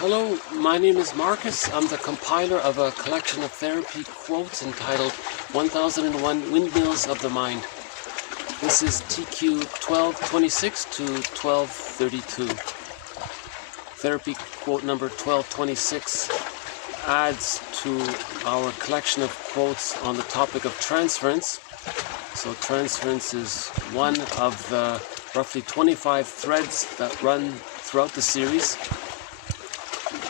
Hello, my name is Marcus. I'm the compiler of a collection of therapy quotes entitled 1001 Windmills of the Mind. This is TQ 1226 to 1232. Therapy quote number 1226 adds to our collection of quotes on the topic of transference. So transference is one of the roughly 25 threads that run throughout the series.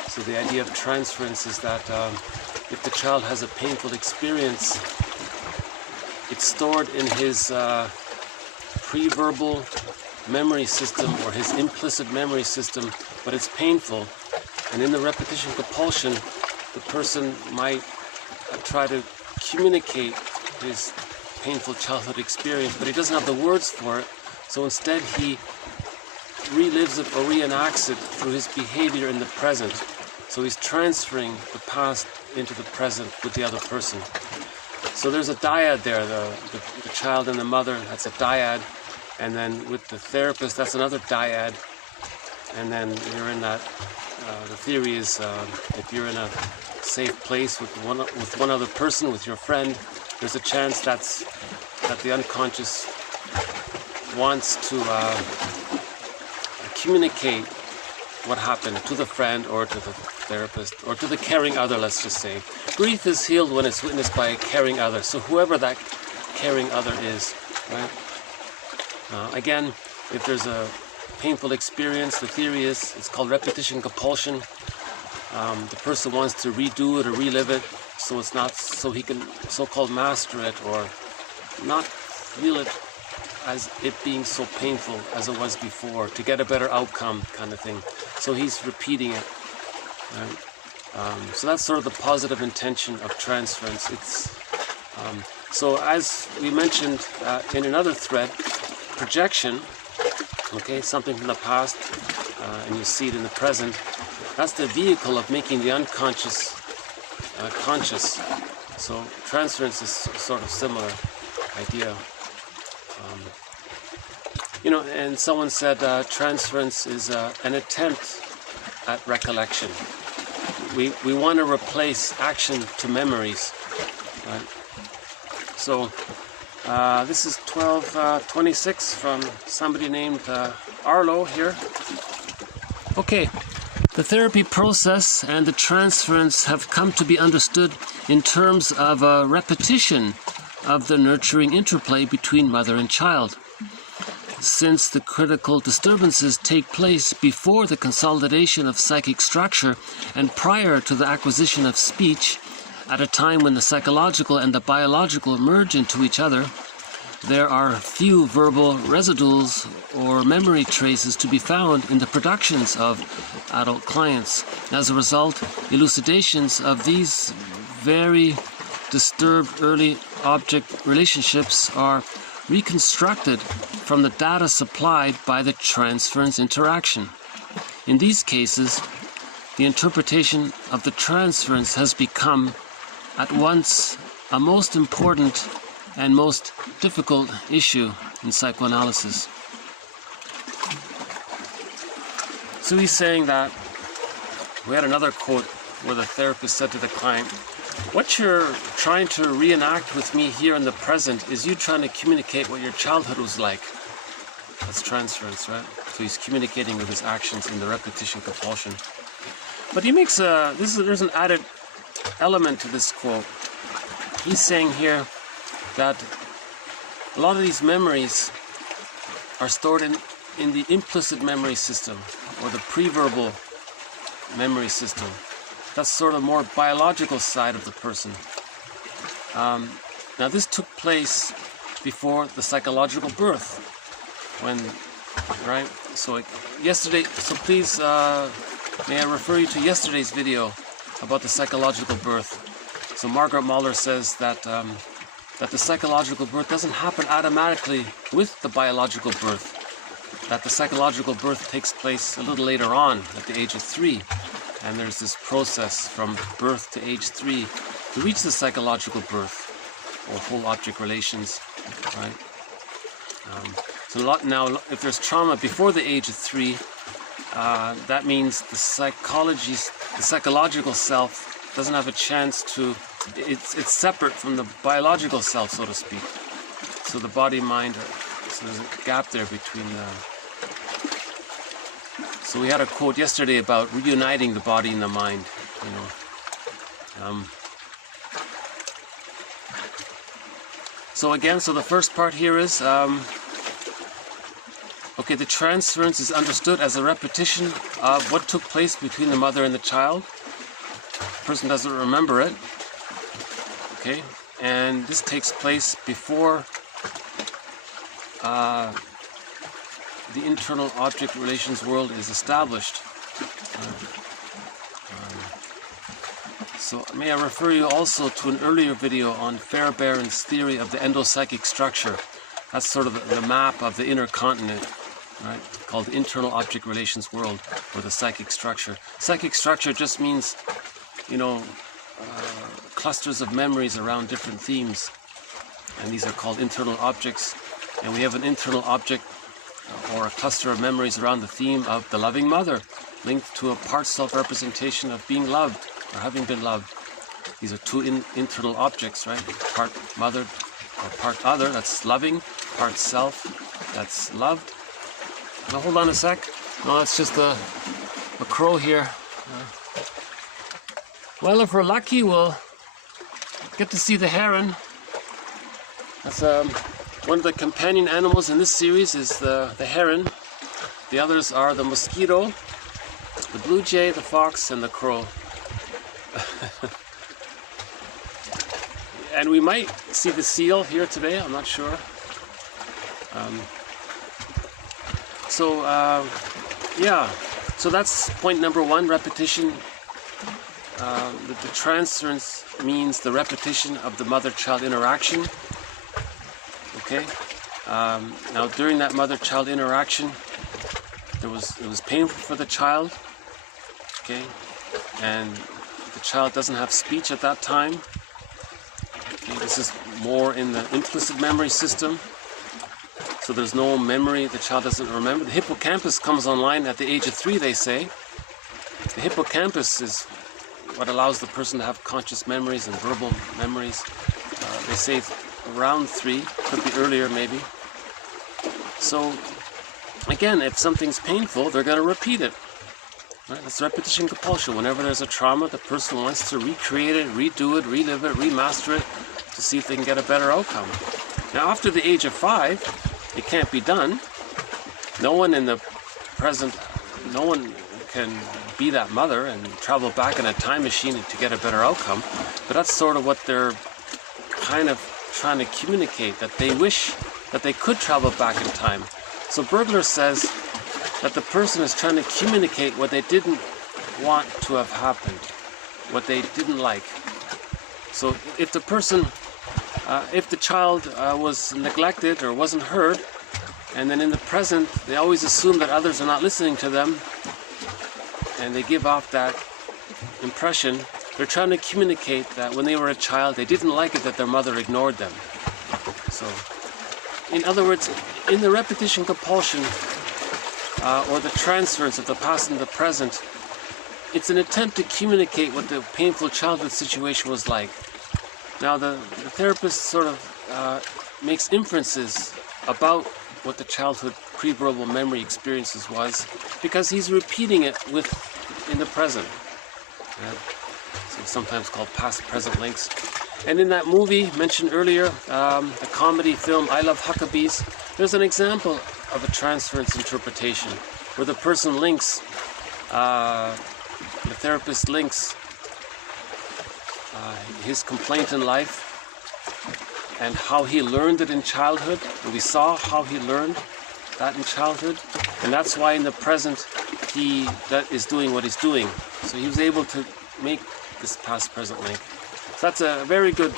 So the idea of transference is that if the child has a painful experience, it's stored in his pre-verbal memory system or his implicit memory system, but it's painful. And in the repetition compulsion, the person might try to communicate his painful childhood experience, but he doesn't have the words for it. So instead he relives it or reenacts it through his behavior in the present. So he's transferring the past into the present with the other person. So there's a dyad there, the child and the mother, that's a dyad. And then with the therapist, that's another dyad. And then you're in that, the theory is if you're in a safe place with one other person, with your friend, there's a chance that the unconscious wants to communicate what happened to the friend or to the therapist or to the caring other, let's just say. Grief is healed when it's witnessed by a caring other. So whoever that caring other is, right? Again, if there's a painful experience, the theory is it's called repetition compulsion. The person wants to redo it or relive it, so it's not, so he can so-called master it or not feel it as it being so painful as it was before, to get a better outcome kind of thing. So he's repeating it. Right? So that's sort of the positive intention of transference. It's so as we mentioned in another thread, projection, okay, something from the past, and you see it in the present. That's the vehicle of making the unconscious conscious. So transference is sort of similar idea. You know, and someone said transference is an attempt at recollection. We want to replace action to memories, right? So this is 1226 from somebody named Arlow here. Okay, the therapy process and the transference have come to be understood in terms of a repetition of the nurturing interplay between mother and child. Since the critical disturbances take place before the consolidation of psychic structure and prior to the acquisition of speech, at a time when the psychological and the biological merge into each other, there are few verbal residuals or memory traces to be found in the productions of adult clients. As a result, elucidations of these very disturbed early object relationships are reconstructed from the data supplied by the transference interaction. In these cases, the interpretation of the transference has become at once a most important and most difficult issue in psychoanalysis. So he's saying that, we had another quote where the therapist said to the client, what you're trying to reenact with me here in the present is you trying to communicate what your childhood was like. That's transference, right? So he's communicating with his actions in the repetition compulsion. But he makes there's an added element to this quote. He's saying here that a lot of these memories are stored in the implicit memory system or the pre-verbal memory system. That's sort of more biological side of the person. Now this took place before the psychological birth. When, right? So yesterday, so please, may I refer you to yesterday's video about the psychological birth. So Margaret Mahler says that that the psychological birth doesn't happen automatically with the biological birth. That the psychological birth takes place a little later on, at the age of 3. And there's this process from birth to age 3 to reach the psychological birth, or whole object relations, right? So a lot now, if there's trauma before the age of 3, that means the psychological self doesn't have a chance to, it's separate from the biological self, so to speak. So the body-mind, so there's a gap there between the... So we had a quote yesterday about reuniting the body and the mind, you know. So again, so the first part here is, okay, the transference is understood as a repetition of what took place between the mother and the child. The person doesn't remember it, okay, and this takes place before the internal object relations world is established. So may I refer you also to an earlier video on Fairbairn's theory of the endopsychic structure. That's sort of the map of the inner continent, right? Called the internal object relations world, or the psychic structure. Psychic structure just means, you know, clusters of memories around different themes, and these are called internal objects. And we have an internal object or a cluster of memories around the theme of the loving mother, linked to a part self-representation of being loved or having been loved. These are two internal objects, right? Part mother or part other, that's loving. Part self, that's loved. Now hold on a sec. No, that's just a crow here. Well, if we're lucky, we'll get to see the heron. That's one of the companion animals in this series is the heron. The others are the mosquito, the blue jay, the fox, and the crow. And we might see the seal here today, I'm not sure. Yeah, so that's point number one, repetition. The transference means the repetition of the mother-child interaction. Okay. Now during that mother-child interaction, it was painful for the child. Okay, and the child doesn't have speech at that time. Okay, this is more in the implicit memory system. So there's no memory, the child doesn't remember. The hippocampus comes online at the age of 3, they say. The hippocampus is what allows the person to have conscious memories and verbal memories. They say around 3, could be earlier maybe. So again, if something's painful, they're going to repeat it. Right? That's repetition compulsion. Whenever there's a trauma, the person wants to recreate it, redo it, relive it, remaster it to see if they can get a better outcome. Now after the age of 5, it can't be done. No one in the present, no one can be that mother and travel back in a time machine to get a better outcome. But that's sort of what they're kind of trying to communicate, that they wish that they could travel back in time. So Burglar says that the person is trying to communicate what they didn't want to have happened, what they didn't like. So if the person, if the child was neglected or wasn't heard, and then in the present they always assume that others are not listening to them, and they give off that impression, they're trying to communicate that when they were a child they didn't like it that their mother ignored them. So in other words, in the repetition compulsion or the transference of the past into the present, it's an attempt to communicate what the painful childhood situation was like. Now the therapist sort of makes inferences about what the childhood pre-verbal memory experiences was, because he's repeating it in the present. So sometimes called past-present links. And in that movie mentioned earlier, the comedy film I Love Huckabees, there's an example of a transference interpretation where the person links, the therapist links his complaint in life and how he learned it in childhood. And we saw how he learned that in childhood, and that's why in the present he is doing what he's doing. So he was able to make this past-present link. So that's a very good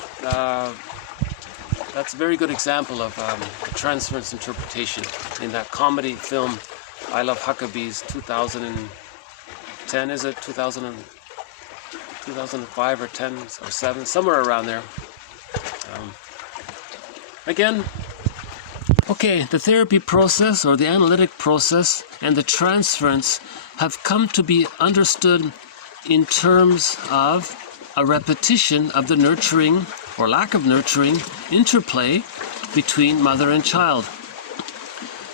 example of transference interpretation in that comedy film I Love Huckabees, 2010, is it? 2005 or 10 or 7, somewhere around there. Again, Okay, the therapy process or the analytic process and the transference have come to be understood in terms of a repetition of the nurturing or lack of nurturing interplay between mother and child.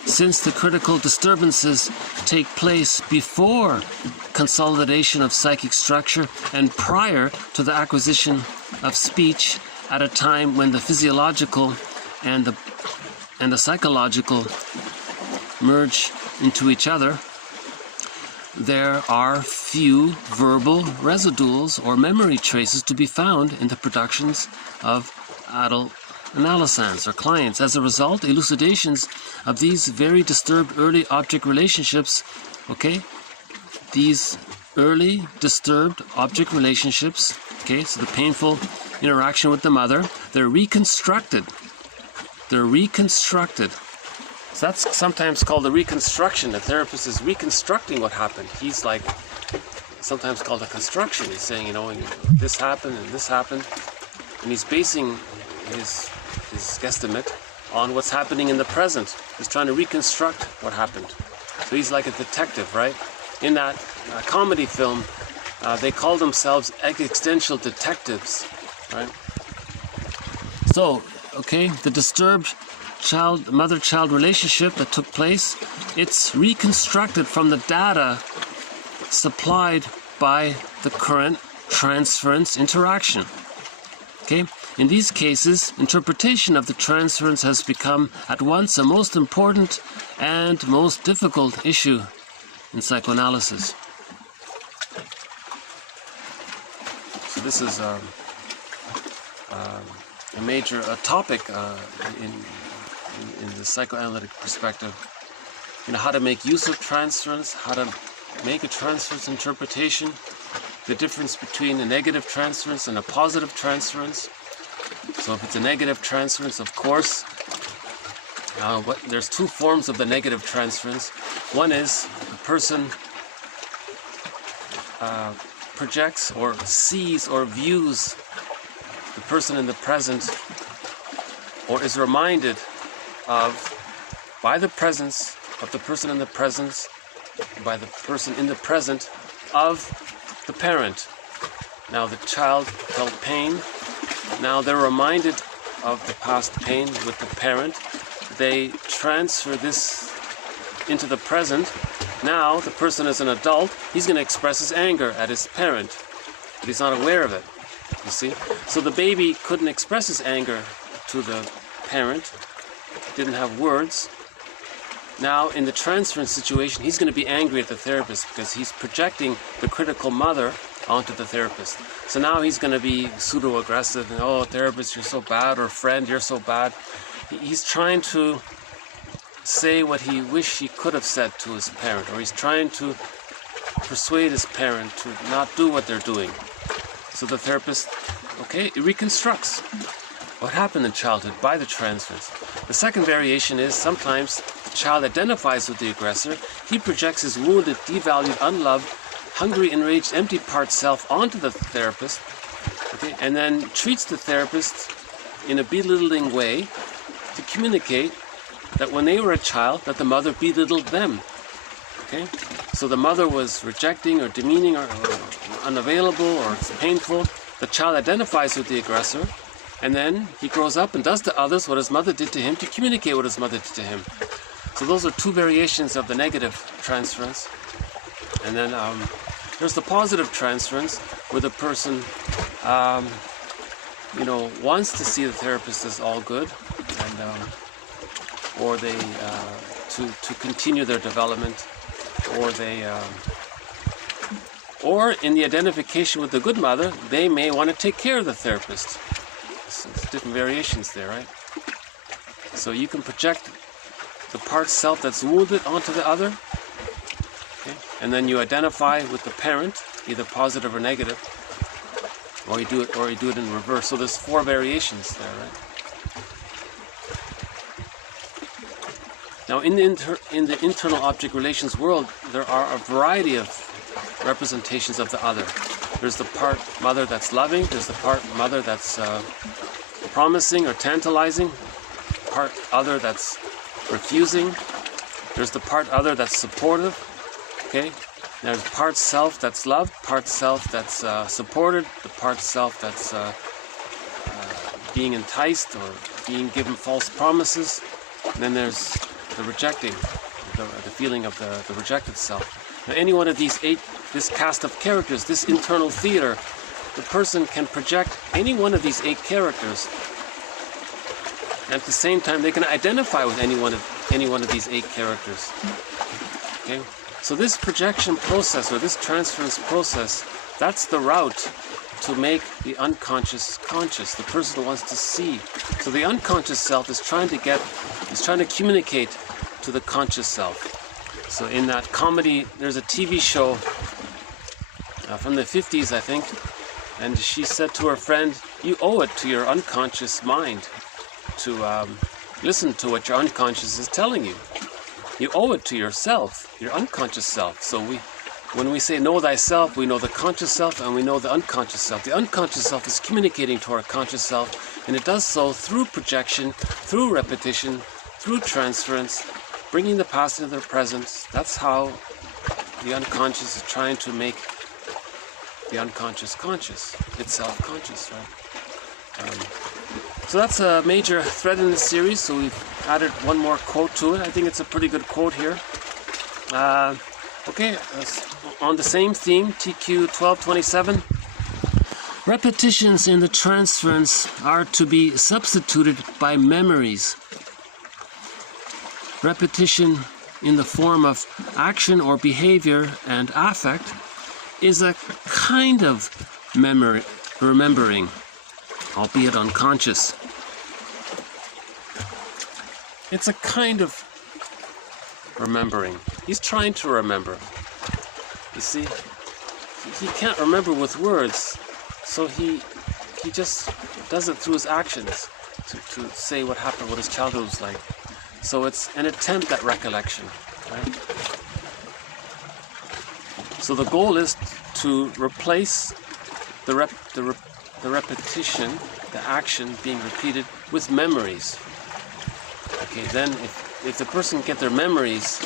Since the critical disturbances take place before consolidation of psychic structure and prior to the acquisition of speech at a time when the physiological and the psychological merge into each other, there are few verbal residuals or memory traces to be found in the productions of adult analysands or clients. As a result, elucidations of these very disturbed early object relationships, okay, these early disturbed object relationships, okay, so the painful interaction with the mother, they're reconstructed. They're reconstructed. So that's sometimes called a reconstruction. The therapist is reconstructing what happened. He's like, sometimes called a construction. He's saying, you know, this happened and this happened. And he's basing his guesstimate on what's happening in the present. He's trying to reconstruct what happened. So he's like a detective, right? In that comedy film, they call themselves existential detectives, right? So, okay, the disturbed mother-child relationship that took place, it's reconstructed from the data supplied by the current transference interaction. Okay? In these cases, interpretation of the transference has become at once a most important and most difficult issue in psychoanalysis. So this is a major topic in the psychoanalytic perspective. You know, how to make use of transference, how to make a transference interpretation, the difference between a negative transference and a positive transference. So if it's a negative transference, of course, there's two forms of the negative transference. One is the person projects or sees or views the person in the present, or is reminded of, by the presence of the person in the present, by the person in the present of the parent. Now the child felt pain. Now they're reminded of the past pain with the parent. They transfer this into the present. Now the person is an adult. He's going to express his anger at his parent, but he's not aware of it. You see? So the baby couldn't express his anger to the parent, didn't have words. Now in the transference situation, he's going to be angry at the therapist because he's projecting the critical mother onto the therapist. So now he's going to be pseudo-aggressive and, oh, therapist, you're so bad, or friend, you're so bad. He's trying to say what he wished he could have said to his parent, or he's trying to persuade his parent to not do what they're doing. So the therapist, okay, it reconstructs what happened in childhood by the transference. The second variation is sometimes the child identifies with the aggressor. He projects his wounded, devalued, unloved, hungry, enraged, empty part self onto the therapist, okay, and then treats the therapist in a belittling way to communicate that when they were a child, that the mother belittled them. Okay, so the mother was rejecting or demeaning or unavailable or painful. The child identifies with the aggressor, and then he grows up and does to others what his mother did to him to communicate what his mother did to him. So those are two variations of the negative transference. And then there's the positive transference, where the person, wants to see the therapist as all good, and or they to continue their development, or they, or in the identification with the good mother, they may want to take care of the therapist. So it's different variations there, right? So you can project the part self that's wounded onto the other, okay? And then you identify with the parent, either positive or negative, or you do it in reverse. So there's four variations there, right? Now, in the internal object relations world, there are a variety of representations of the other. There's the part mother that's loving. There's the part mother that's promising or tantalizing. Part other that's refusing. There's the part other that's supportive. Okay, there's part self that's loved, part self that's supported, the part self that's being enticed or being given false promises. And then there's the rejecting, the feeling of the rejected self. Now, any one of these 8, this cast of characters, this internal theater, the person can project any one of these 8 characters. And at the same time, they can identify with any one of these 8 characters. Okay, so this projection process or this transference process, that's the route to make the unconscious conscious. The person wants to see. So the unconscious self is trying to communicate to the conscious self. So in that comedy, there's a TV show from the 50s, I think, and she said to her friend, "You owe it to your unconscious mind to listen to what your unconscious is telling you. You owe it to yourself, your unconscious self." So when we say know thyself, we know the conscious self and we know the unconscious self. The unconscious self is communicating to our conscious self, and it does so through projection, through repetition, through transference, bringing the past into the present. That's how the unconscious is trying to make the unconscious conscious, itself conscious, right? So that's a major thread in the series, so we've added one more quote to it. I think it's a pretty good quote here. Okay, on the same theme, TQ 1227. Repetitions in the transference are to be substituted by memories. Repetition in the form of action or behavior and affect is a kind of remembering, albeit unconscious. It's a kind of remembering. He's trying to remember. You see, he can't remember with words, so he just does it through his actions to say what happened, what his childhood was like. So it's an attempt at recollection, right? So the goal is to replace the repetition, the action being repeated, with memories. Okay, then if the person get their memories,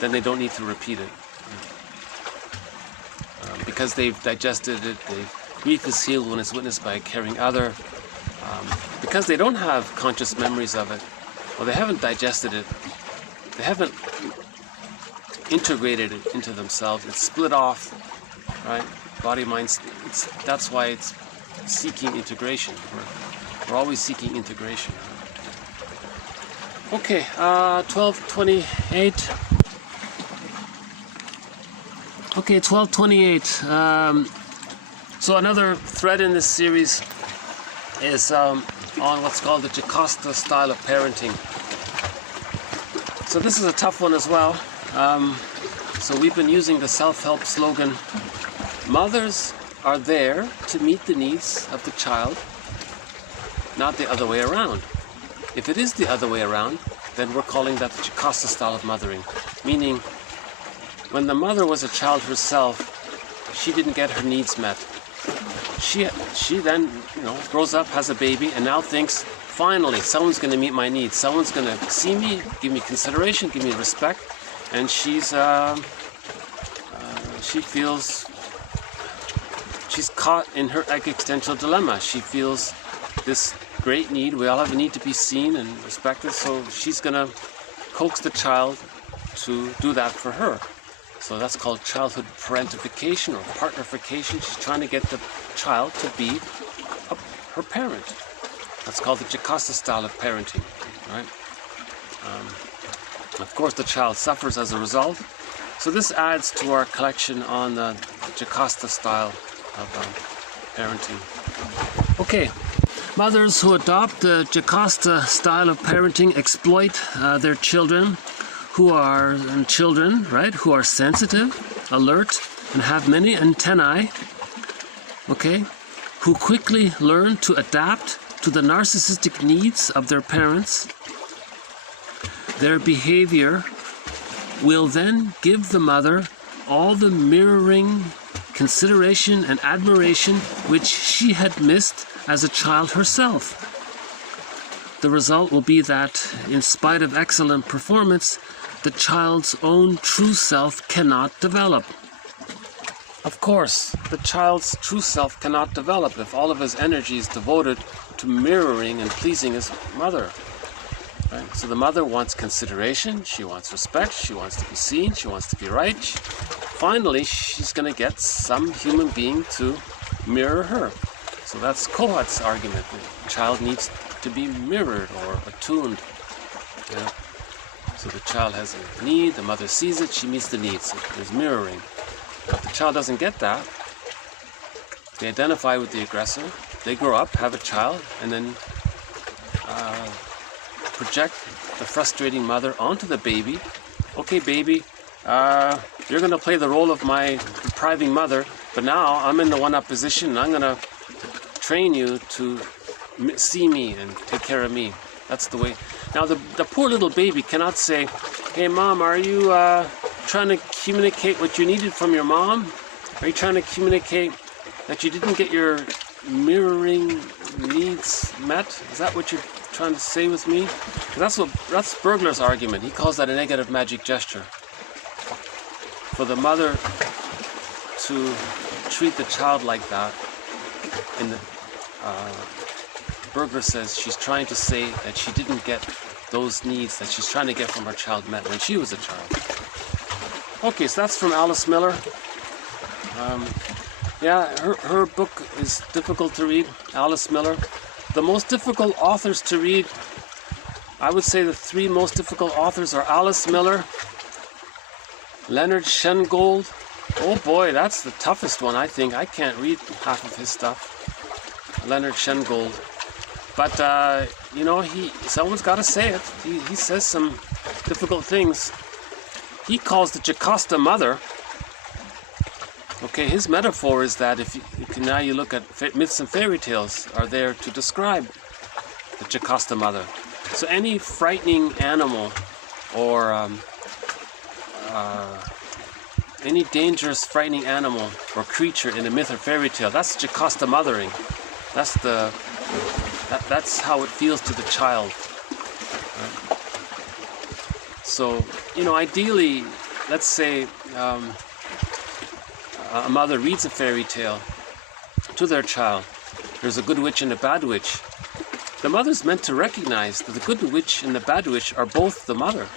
then they don't need to repeat it. Because they've digested it, grief is healed when it's witnessed by a caring other. Because they don't have conscious memories of it, or they haven't digested it, they haven't integrated it into themselves, it's split off, right? Body, mind, that's why it's seeking integration. We're always seeking integration. Okay, 1228. Okay, 1228. So another thread in this series is on what's called the Decosta style of parenting. So this is a tough one as well. So we've been using the self-help slogan, mothers are there to meet the needs of the child, not the other way around. If it is the other way around, then we're calling that the Decosta style of mothering. Meaning, when the mother was a child herself, she didn't get her needs met. She then, grows up, has a baby, and now thinks, finally, someone's going to meet my needs. Someone's going to see me, give me consideration, give me respect, and she feels she's caught in her existential dilemma. She feels this great need. We all have a need to be seen and respected, so she's going to coax the child to do that for her. So that's called childhood parentification or partnerification. She's trying to get the child to be her parent. That's called the Decosta style of parenting, right? Of course, the child suffers as a result. So this adds to our collection on the Decosta style of parenting. Okay, mothers who adopt the Decosta style of parenting exploit their children who are who are sensitive, alert, and have many antennae, okay, who quickly learn to adapt to the narcissistic needs of their parents. Their behavior will then give the mother all the mirroring, consideration, and admiration which she had missed as a child herself. the result will be that, in spite of excellent performance, the child's own true self cannot develop. Of course, the child's true self cannot develop if all of his energy is devoted to mirroring and pleasing his mother. Right? So the mother wants consideration, she wants respect, she wants to be seen, she wants to be right. Finally, she's going to get some human being to mirror her. So that's Kohut's argument. The child needs to be mirrored or attuned. Yeah? So the child has a need, the mother sees it, she meets the needs. So there's mirroring. But the child doesn't get that. They identify with the aggressor, they grow up, have a child, and then project the frustrating mother onto the baby. Okay, baby, you're going to play the role of my depriving mother, but now I'm in the one-up position, and I'm going to train you to see me and take care of me. That's the way. Now, the poor little baby cannot say, hey, Mom, are you trying to communicate what you needed from your mom? Are you trying to communicate that you didn't get your mirroring needs met? Is that what you're trying to say with me? That's Bergler's argument. He calls that a negative magic gesture. For the mother to treat the child like that, Bergler says she's trying to say that she didn't get those needs that she's trying to get from her child met when she was a child. Okay, so that's from Alice Miller. Yeah, her book is difficult to read, Alice Miller. The most difficult authors to read, I would say the three most difficult authors are Alice Miller, Leonard Shengold. Oh boy, that's the toughest one, I think. I can't read half of his stuff. Leonard Shengold. But, you know, someone's got to say it. He says some difficult things. He calls the Decosta mother. Okay, his metaphor is that if now you look at myths and fairy tales are there to describe the Decosta mother. So any frightening animal or any dangerous, frightening animal or creature in a myth or fairy tale, that's Decosta mothering. That's how it feels to the child. Right? So, you know, ideally, let's say a mother reads a fairy tale to their child. There's a good witch and a bad witch. The mother's meant to recognize that the good witch and the bad witch are both the mother,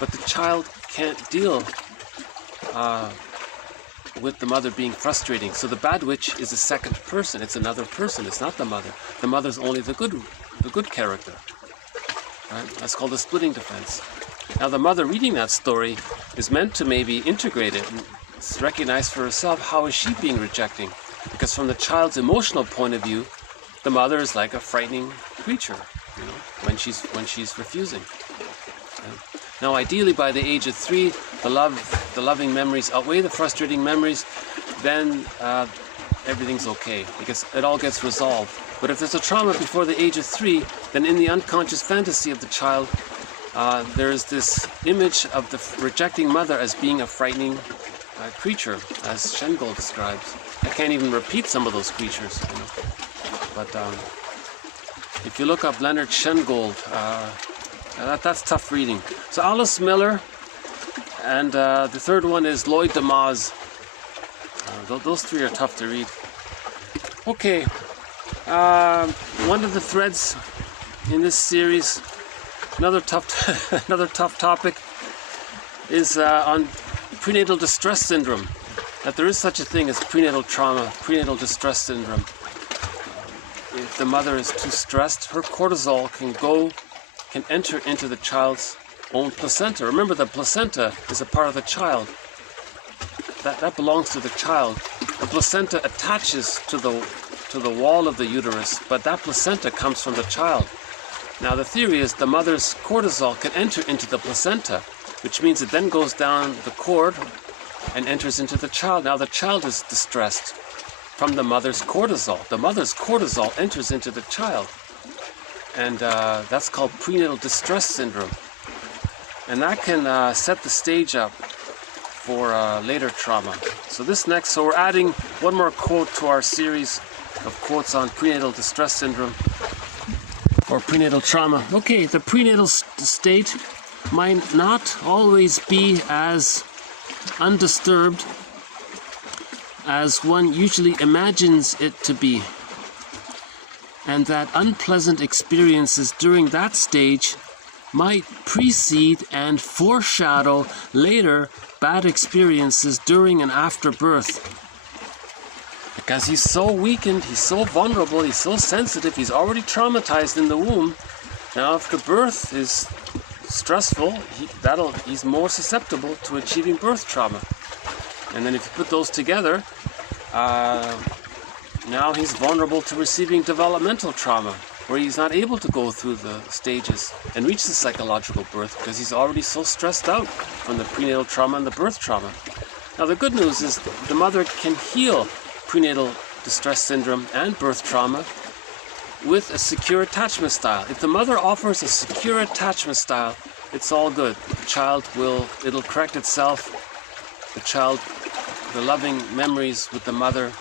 but the child can't deal with the mother being frustrating. So the bad witch is a second person. It's another person. It's not the mother. The mother's only the good character. Right? That's called a splitting defense. Now the mother reading that story is meant to maybe integrate it and recognize for herself how is she being rejecting. Because from the child's emotional point of view, the mother is like a frightening creature, you know, when she's refusing. Right? Now, ideally, by the age of 3, the loving memories outweigh the frustrating memories. Then everything's okay because it all gets resolved. But if there's a trauma before the age of 3, then in the unconscious fantasy of the child, there's this image of the rejecting mother as being a frightening creature, as Shengold describes. I can't even repeat some of those creatures, you know. But if you look up Leonard Shengold, that's tough reading. So Alice Miller, and the third one is Lloyd DeMaz. Those three are tough to read. Okay, one of the threads in this series, another tough topic, is on prenatal distress syndrome. That there is such a thing as prenatal trauma, prenatal distress syndrome. If the mother is too stressed, her cortisol can enter into the child's own placenta. Remember, the placenta is a part of the child. That belongs to the child. The placenta attaches to the wall of the uterus, but that placenta comes from the child. Now the theory is the mother's cortisol can enter into the placenta, which means it then goes down the cord and enters into the child. Now the child is distressed from the mother's cortisol. The mother's cortisol enters into the child. And that's called prenatal distress syndrome. And that can set the stage up for later trauma. So we're adding one more quote to our series of quotes on prenatal distress syndrome. or prenatal trauma. Okay, the prenatal state might not always be as undisturbed as one usually imagines it to be, and that unpleasant experiences during that stage might precede and foreshadow later bad experiences during and after birth. Because he's so weakened, he's so vulnerable, he's so sensitive, he's already traumatized in the womb. Now if the birth is stressful, he's more susceptible to achieving birth trauma. And then if you put those together, now he's vulnerable to receiving developmental trauma, where he's not able to go through the stages and reach the psychological birth because he's already so stressed out from the prenatal trauma and the birth trauma. Now the good news is the mother can heal prenatal distress syndrome and birth trauma with a secure attachment style. If the mother offers a secure attachment style, it's all good. The child it'll correct itself. The loving memories with the mother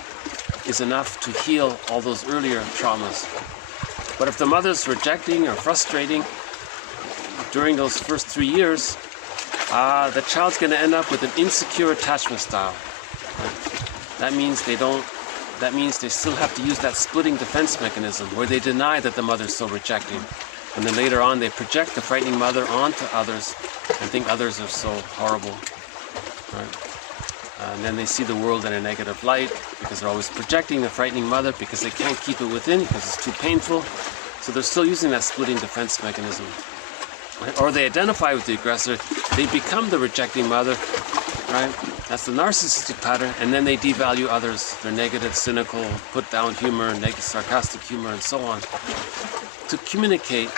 is enough to heal all those earlier traumas. But if the mother's rejecting or frustrating during those first 3 years, the child's going to end up with an insecure attachment style. That means they still have to use that splitting defense mechanism where they deny that the mother's so rejecting. And then later on they project the frightening mother onto others and think others are so horrible. Right? And then they see the world in a negative light because they're always projecting the frightening mother because they can't keep it within because it's too painful. So they're still using that splitting defense mechanism. Right? Or they identify with the aggressor, they become the rejecting mother, right? That's the narcissistic pattern, and then they devalue others. They're negative, cynical, put down humor, negative, sarcastic humor, and so on. To communicate,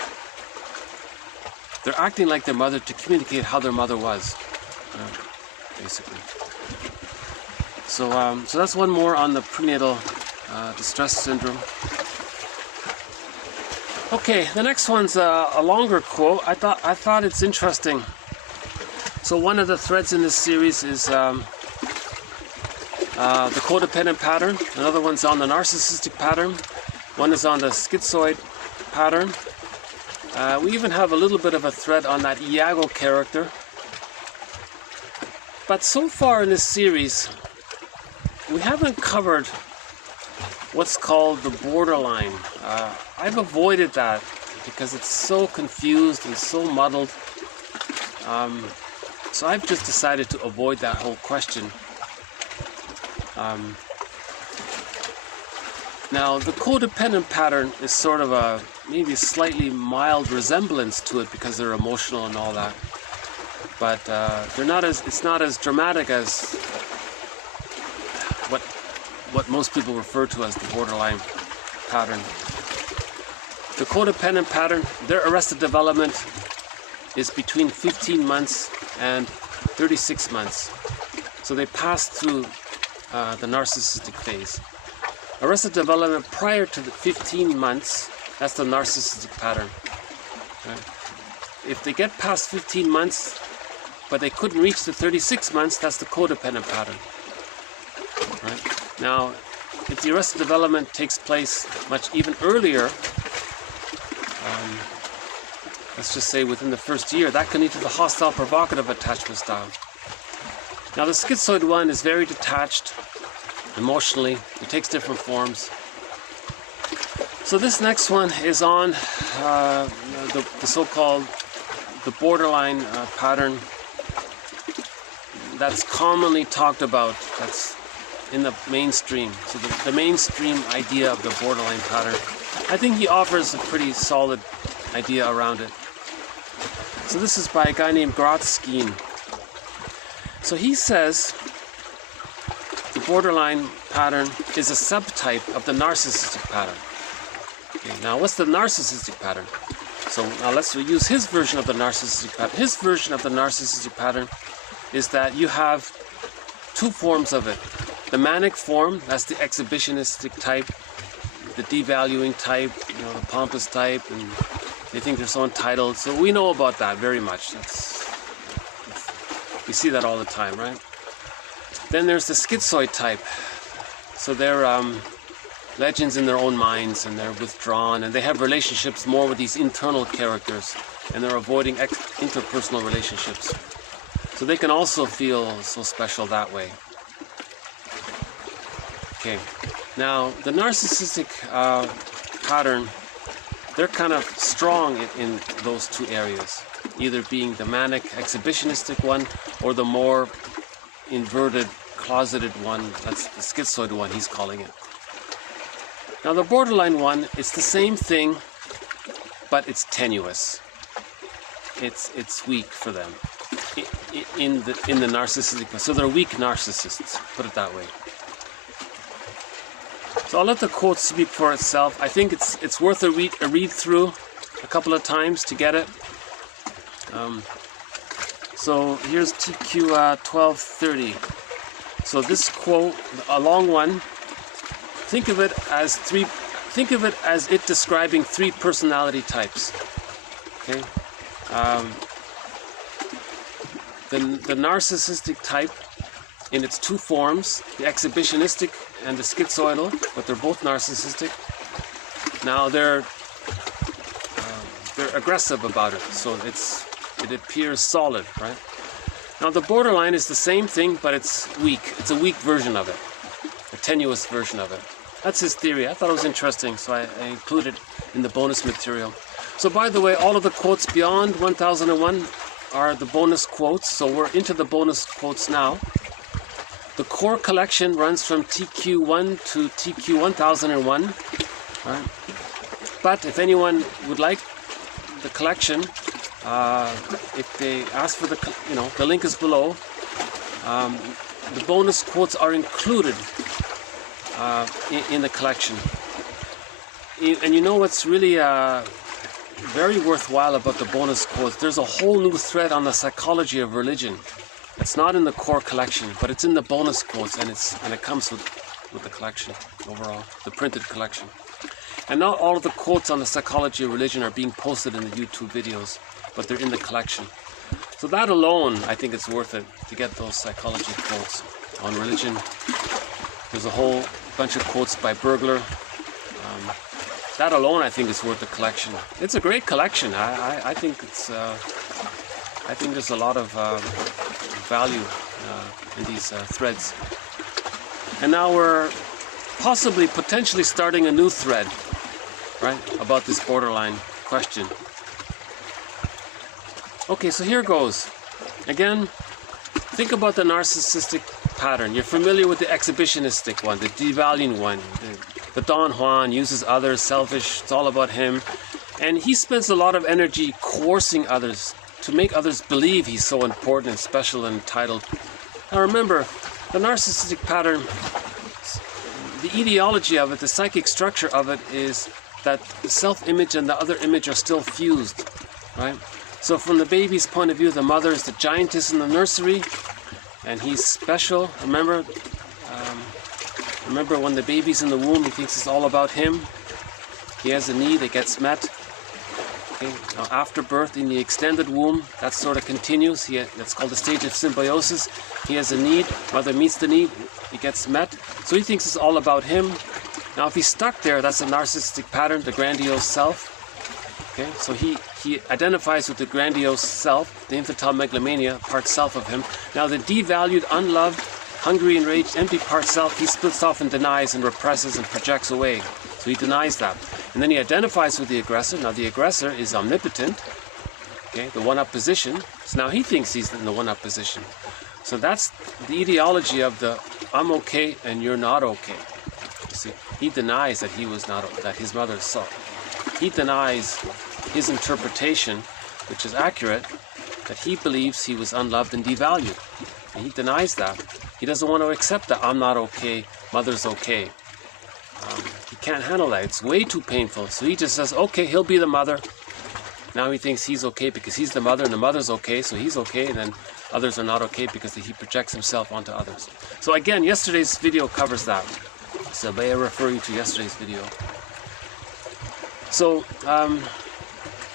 they're acting like their mother to communicate how their mother was, basically. So that's one more on the prenatal distress syndrome. Okay, the next one's a longer quote. I thought it's interesting. So one of the threads in this series is the codependent pattern. Another one's on the narcissistic pattern. One is on the schizoid pattern. We even have a little bit of a thread on that Iago character. But so far in this series, we haven't covered what's called the borderline. I've avoided that because it's so confused and so muddled. So I've just decided to avoid that whole question. Now the codependent pattern is sort of a maybe slightly mild resemblance to it because they're emotional and all that. But it's not as dramatic as what most people refer to as the borderline pattern. The codependent pattern, their arrested development is between 15 months and 36 months. So they pass through the narcissistic phase. Arrested development prior to the 15 months, that's the narcissistic pattern. Right? If they get past 15 months, but they couldn't reach the 36 months, that's the codependent pattern. Right? Now, if the arrested development takes place much even earlier, let's just say within the first year, that can lead to the hostile provocative attachment style. Now the schizoid one is very detached emotionally. It takes different forms. So this next one is on the so-called the borderline pattern that's commonly talked about, that's in the mainstream. So the mainstream idea of the borderline pattern. I think he offers a pretty solid idea around it. So this is by a guy named Grotzkin. So he says the borderline pattern is a subtype of the narcissistic pattern. Okay, now what's the narcissistic pattern? So now let's use his version of the narcissistic pattern. His version of the narcissistic pattern is that you have two forms of it. The manic form, that's the exhibitionistic type, the devaluing type, the pompous type, and they think they're so entitled. So we know about that very much. We see that all the time, right? Then there's the schizoid type. So they're legends in their own minds, and they're withdrawn, and they have relationships more with these internal characters, and they're avoiding interpersonal relationships. So they can also feel so special that way. Okay, now the narcissistic pattern, they're kind of strong in those two areas, either being the manic exhibitionistic one or the more inverted closeted one. That's the schizoid one, he's calling it. Now the borderline one, it's the same thing, but it's tenuous. It's weak for them in the narcissistic. So they're weak narcissists, put it that way. So I'll let the quote speak for itself. I think it's worth a read through a couple of times to get it. So here's TQ 1230. So this quote, a long one. Think of it as it describing three personality types. Okay. The narcissistic type in its two forms, the exhibitionistic and the schizoidal, but they're both narcissistic. Now they're aggressive about it, so it appears solid, right? Now the borderline is the same thing, but it's weak. It's a weak version of it, a tenuous version of it. That's his theory. I thought it was interesting, so I included it in the bonus material. So by the way, all of the quotes beyond 1001 are the bonus quotes, so we're into the bonus quotes now. The core collection runs from TQ1 to TQ 1001. Right? But if anyone would like the collection, if they ask for the link is below. The bonus quotes are included in the collection. And you know what's really very worthwhile about the bonus quotes? There's a whole new thread on the psychology of religion. It's not in the core collection, but it's in the bonus quotes, and it comes with the collection overall, the printed collection. And not all of the quotes on the psychology of religion are being posted in the YouTube videos, but they're in the collection. So that alone, I think it's worth it to get those psychology quotes on religion. There's a whole bunch of quotes by Burglar. That alone, I think, is worth the collection. It's a great collection. I think it's. I think there's a lot of value in these threads. And now we're potentially starting a new thread, right, about this borderline question. Okay, so here goes. Again, think about the narcissistic pattern. You're familiar with the exhibitionistic one, the devaluing one. The Don Juan uses others, selfish, it's all about him. And he spends a lot of energy coercing others to make others believe he's so important and special and entitled. Now remember, the narcissistic pattern, the ideology of it, the psychic structure of it is that the self-image and the other image are still fused, right? So from the baby's point of view, the mother is the giantess in the nursery, and he's special. Remember when the baby's in the womb, he thinks it's all about him. He has a need, it gets met. Okay. Now after birth, in the extended womb, that sort of continues. That's called the stage of symbiosis. He has a need, mother meets the need, it gets met. So he thinks it's all about him. Now if he's stuck there, that's a narcissistic pattern, the grandiose self. Okay, so he identifies with the grandiose self, the infantile megalomania, part self of him. Now the devalued, unloved, hungry, enraged, empty part self, he splits off and denies and represses and projects away. So he denies that. And then he identifies with the aggressor. Now the aggressor is omnipotent, okay, the one-up position. So now he thinks he's in the one-up position. So that's the ideology of the I'm okay and you're not okay. You see, he denies that he was not, that his mother saw. He denies his interpretation, which is accurate, that he believes he was unloved and devalued. And he denies that. He doesn't want to accept that I'm not okay, mother's okay. He can't handle that. It's way too painful. So he just says, okay, he'll be the mother. Now he thinks he's okay because he's the mother and the mother's okay, so he's okay, and then others are not okay because he projects himself onto others. So again, yesterday's video covers that. So may I refer you to yesterday's video. So,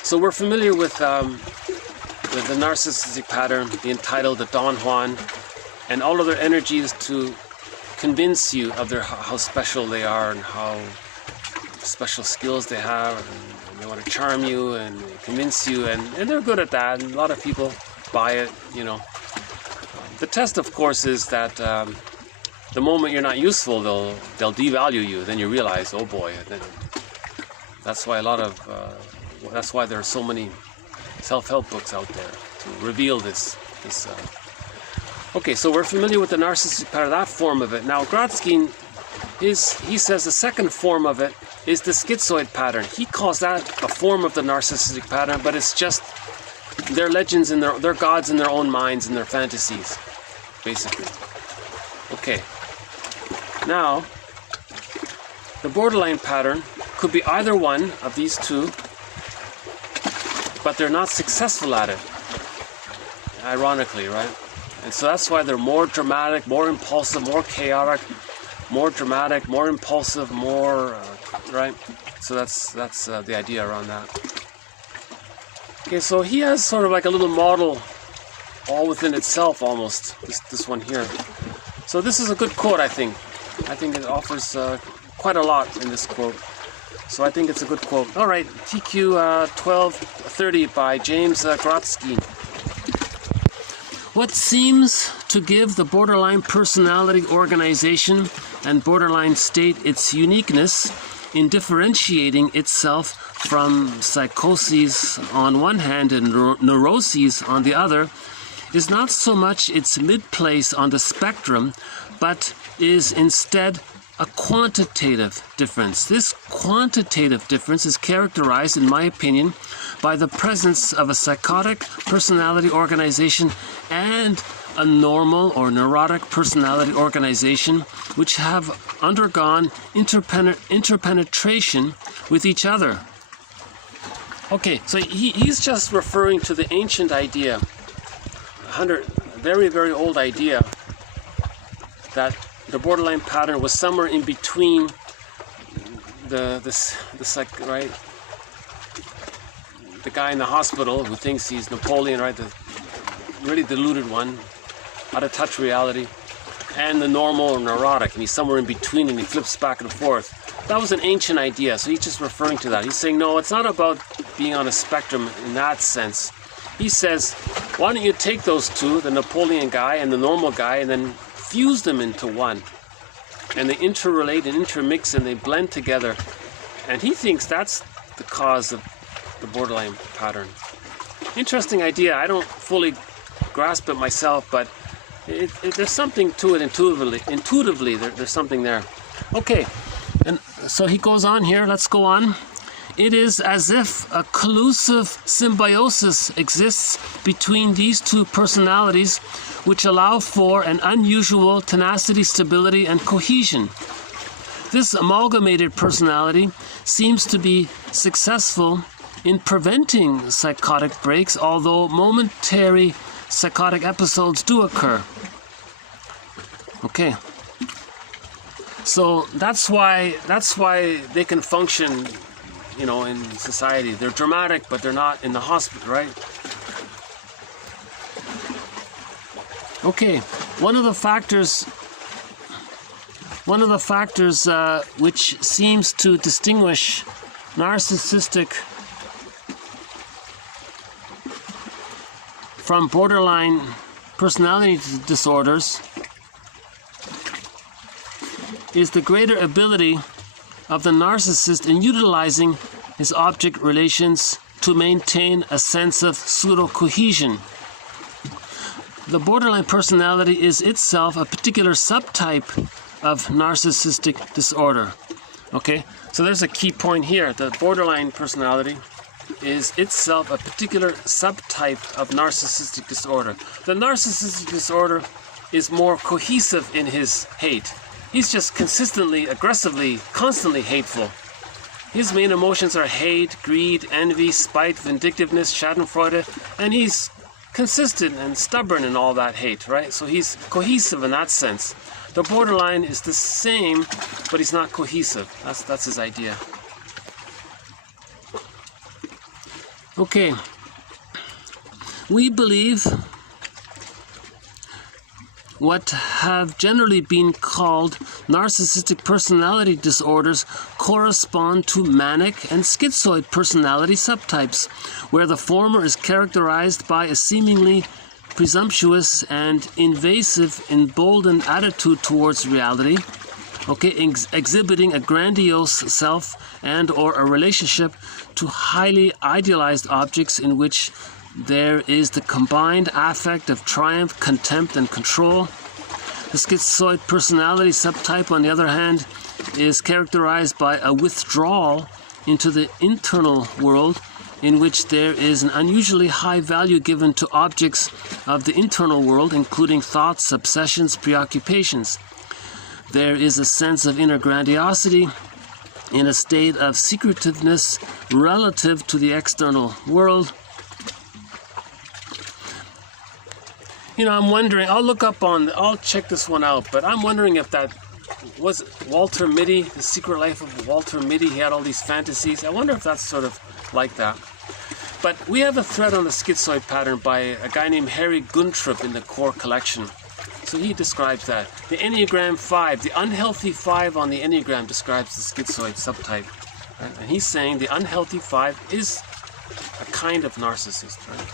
so we're familiar with the narcissistic pattern, the entitled, the Don Juan, and all of their energies to convince you of how special they are and how special skills they have, and they want to charm you and convince you, and they're good at that, and a lot of people buy it, you know. The test, of course, is that the moment you're not useful, they'll devalue you. Then you realize, oh boy. Then that's why that's why there are so many self-help books out there to reveal this. Okay, so we're familiar with the narcissistic pattern, that form of it. Now, Grodsky, he says the second form of it is the schizoid pattern. He calls that a form of the narcissistic pattern, but it's just their legends and their gods in their own minds and their fantasies, basically. Okay. Now, the borderline pattern could be either one of these two, but they're not successful at it, ironically, right? And so that's why they're more dramatic, more impulsive, more chaotic, more dramatic, more impulsive, more, right? So that's the idea around that. Okay, so he has sort of like a little model all within itself almost, this one here. So this is a good quote, I think. I think it offers quite a lot in this quote. So I think it's a good quote. All right, TQ 1230 by James Grodsky. What seems to give the borderline personality organization and borderline state its uniqueness in differentiating itself from psychoses on one hand and neuroses on the other is not so much its mid-place on the spectrum, but is instead a quantitative difference. This quantitative difference is characterized, in my opinion, by the presence of a psychotic personality organization and a normal or neurotic personality organization, which have undergone interpenetration with each other. Okay, so he's just referring to the ancient idea, very, very old idea, that the borderline pattern was somewhere in between the guy in the hospital who thinks he's Napoleon, right? The really deluded one, out of touch reality, and the normal or neurotic, and he's somewhere in between, and he flips back and forth. That was an ancient idea, so he's just referring to that. He's saying, no, it's not about being on a spectrum in that sense. He says, why don't you take those two, the Napoleon guy and the normal guy, and then fuse them into one, and they interrelate and intermix and they blend together, and he thinks that's the cause of the borderline pattern. Interesting idea. I don't fully grasp it myself, but there's something to it intuitively. There's something there. Okay, and so he goes on here. Let's go on. It is as if a collusive symbiosis exists between these two personalities, which allow for an unusual tenacity, stability, and cohesion. This amalgamated personality seems to be successful in preventing psychotic breaks, although momentary psychotic episodes do occur. Okay. So that's why they can function, you know, in society. They're dramatic, but they're not in the hospital, right? Okay, one of the factors which seems to distinguish narcissistic from borderline personality disorders is the greater ability of the narcissist in utilizing his object relations to maintain a sense of pseudo-cohesion. The borderline personality is itself a particular subtype of narcissistic disorder. Okay, so there's a key point here. The borderline personality is itself a particular subtype of narcissistic disorder. The narcissistic disorder is more cohesive in his hate. He's just consistently, aggressively, constantly hateful. His main emotions are hate, greed, envy, spite, vindictiveness, schadenfreude, and he's consistent and stubborn in all that hate, right? So he's cohesive in that sense. The borderline is the same, but he's not cohesive. That's his idea. Okay. We believe what have generally been called narcissistic personality disorders correspond to manic and schizoid personality subtypes, where the former is characterized by a seemingly presumptuous and invasive, emboldened attitude towards reality, exhibiting a grandiose self and or a relationship to highly idealized objects in which there is the combined affect of triumph, contempt, and control. The schizoid personality subtype, on the other hand, is characterized by a withdrawal into the internal world in which there is an unusually high value given to objects of the internal world, including thoughts, obsessions, preoccupations. There is a sense of inner grandiosity in a state of secretiveness relative to the external world. You know, I'm wondering, I'll check this one out, but I'm wondering if that was Walter Mitty, The Secret Life of Walter Mitty. He had all these fantasies. I wonder if that's sort of like that. But we have a thread on the schizoid pattern by a guy named Harry Guntrup in the Core Collection. So he describes that. The Enneagram 5, the unhealthy 5 on the Enneagram describes the schizoid subtype. Right? And he's saying the unhealthy 5 is a kind of narcissist. Right?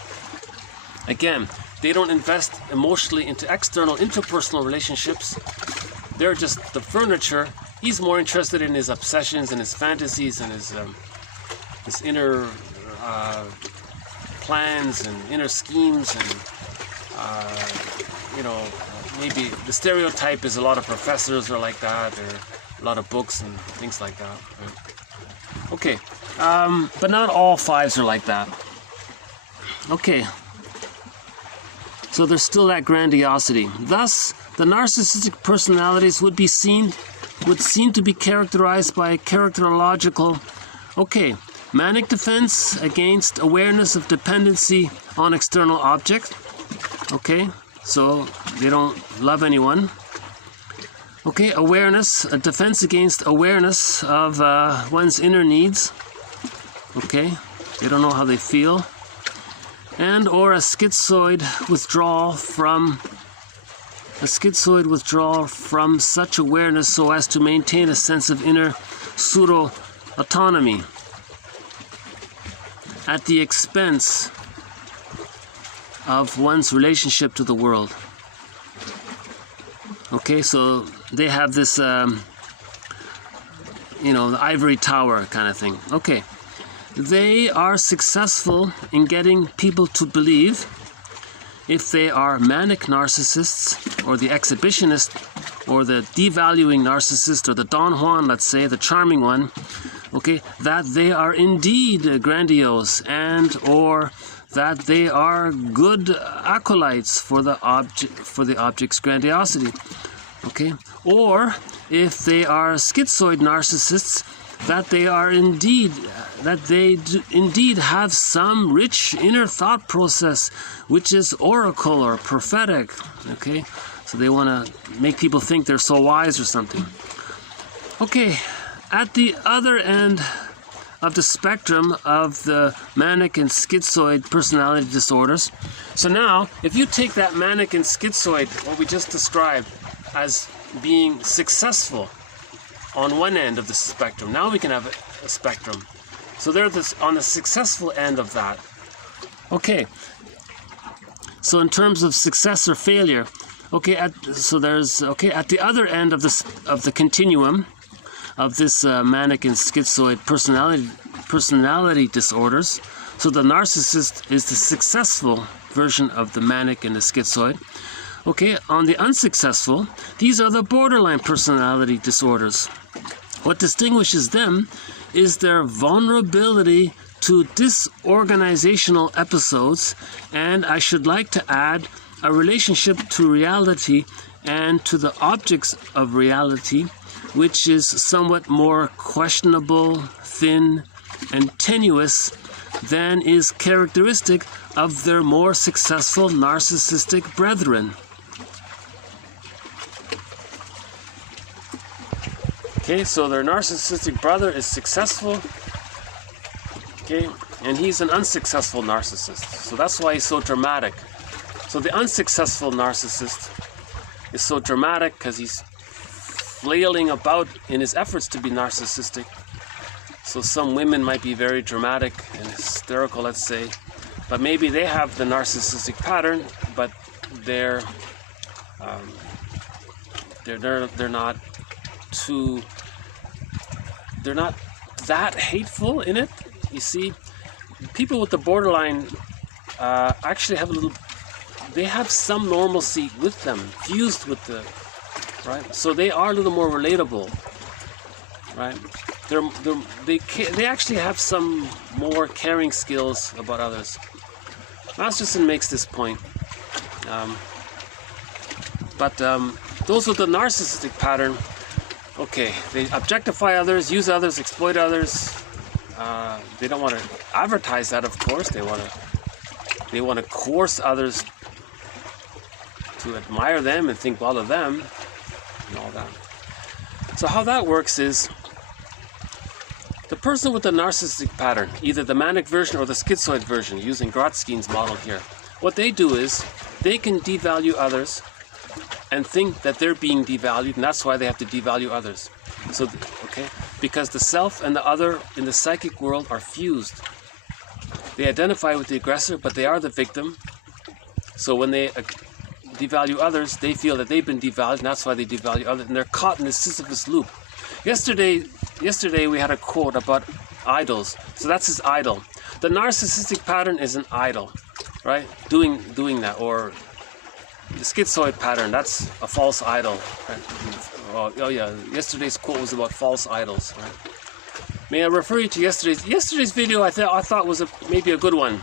Again, they don't invest emotionally into external interpersonal relationships. They're just the furniture. He's more interested in his obsessions and his fantasies and his inner plans and inner schemes. And, maybe the stereotype is a lot of professors are like that, or a lot of books and things like that. Right? Okay, but not all 5s are like that. Okay. So there's still that grandiosity. Thus, the narcissistic personalities would seem to be characterized by a characterological, manic defense against awareness of dependency on external objects. So they don't love anyone. Awareness, a defense against awareness of one's inner needs. They don't know how they feel. And or a schizoid withdrawal from such awareness so as to maintain a sense of inner pseudo-autonomy at the expense of one's relationship to the world. So they have this, the ivory tower kind of thing. They are successful in getting people to believe, if they are manic narcissists, or the exhibitionist, or the devaluing narcissist, or the Don Juan, let's say, the charming one, that they are indeed grandiose, and or that they are good acolytes for the object's grandiosity. Or if they are schizoid narcissists, that they indeed have some rich inner thought process, which is oracle or prophetic. So they want to make people think they're so wise or something. At the other end of the spectrum of the manic and schizoid personality disorders. So now, if you take that manic and schizoid, what we just described, as being successful on one end of the spectrum, now we can have a spectrum. So they're on the successful end of that. So in terms of success or failure, at the other end of the continuum of this manic and schizoid personality disorders. So the narcissist is the successful version of the manic and the schizoid. On the unsuccessful, these are the borderline personality disorders. What distinguishes them is their vulnerability to disorganizational episodes, and I should like to add a relationship to reality and to the objects of reality, which is somewhat more questionable, thin, and tenuous than is characteristic of their more successful narcissistic brethren. So their narcissistic brother is successful, and he's an unsuccessful narcissist. So that's why he's so dramatic. So the unsuccessful narcissist is so dramatic because he's flailing about in his efforts to be narcissistic. So some women might be very dramatic and hysterical, let's say, but maybe they have the narcissistic pattern, but they're not that hateful in it. You see, people with the borderline actually have they have some normalcy with them, fused with the, right? So they are a little more relatable, right? They actually have some more caring skills about others. Masterson makes this point. But those with the narcissistic pattern, okay, they objectify others, use others, exploit others. They don't want to advertise that, of course. They want to coerce others to admire them and think well of them and all that. So how that works is the person with the narcissistic pattern, either the manic version or the schizoid version, using Grotsky's model here, what they do is they can devalue others and think that they're being devalued, and that's why they have to devalue others. So, okay, because the self and the other in the psychic world are fused. They identify with the aggressor, but they are the victim. So when they devalue others, they feel that they've been devalued, and that's why they devalue others, and they're caught in this Sisyphus loop. Yesterday we had a quote about idols. So that's his idol. The narcissistic pattern is an idol, right? Doing that, or the schizoid pattern, that's a false idol, right? Oh yeah, yesterday's quote was about false idols, right? May I refer you to yesterday's video? I thought was maybe a good one.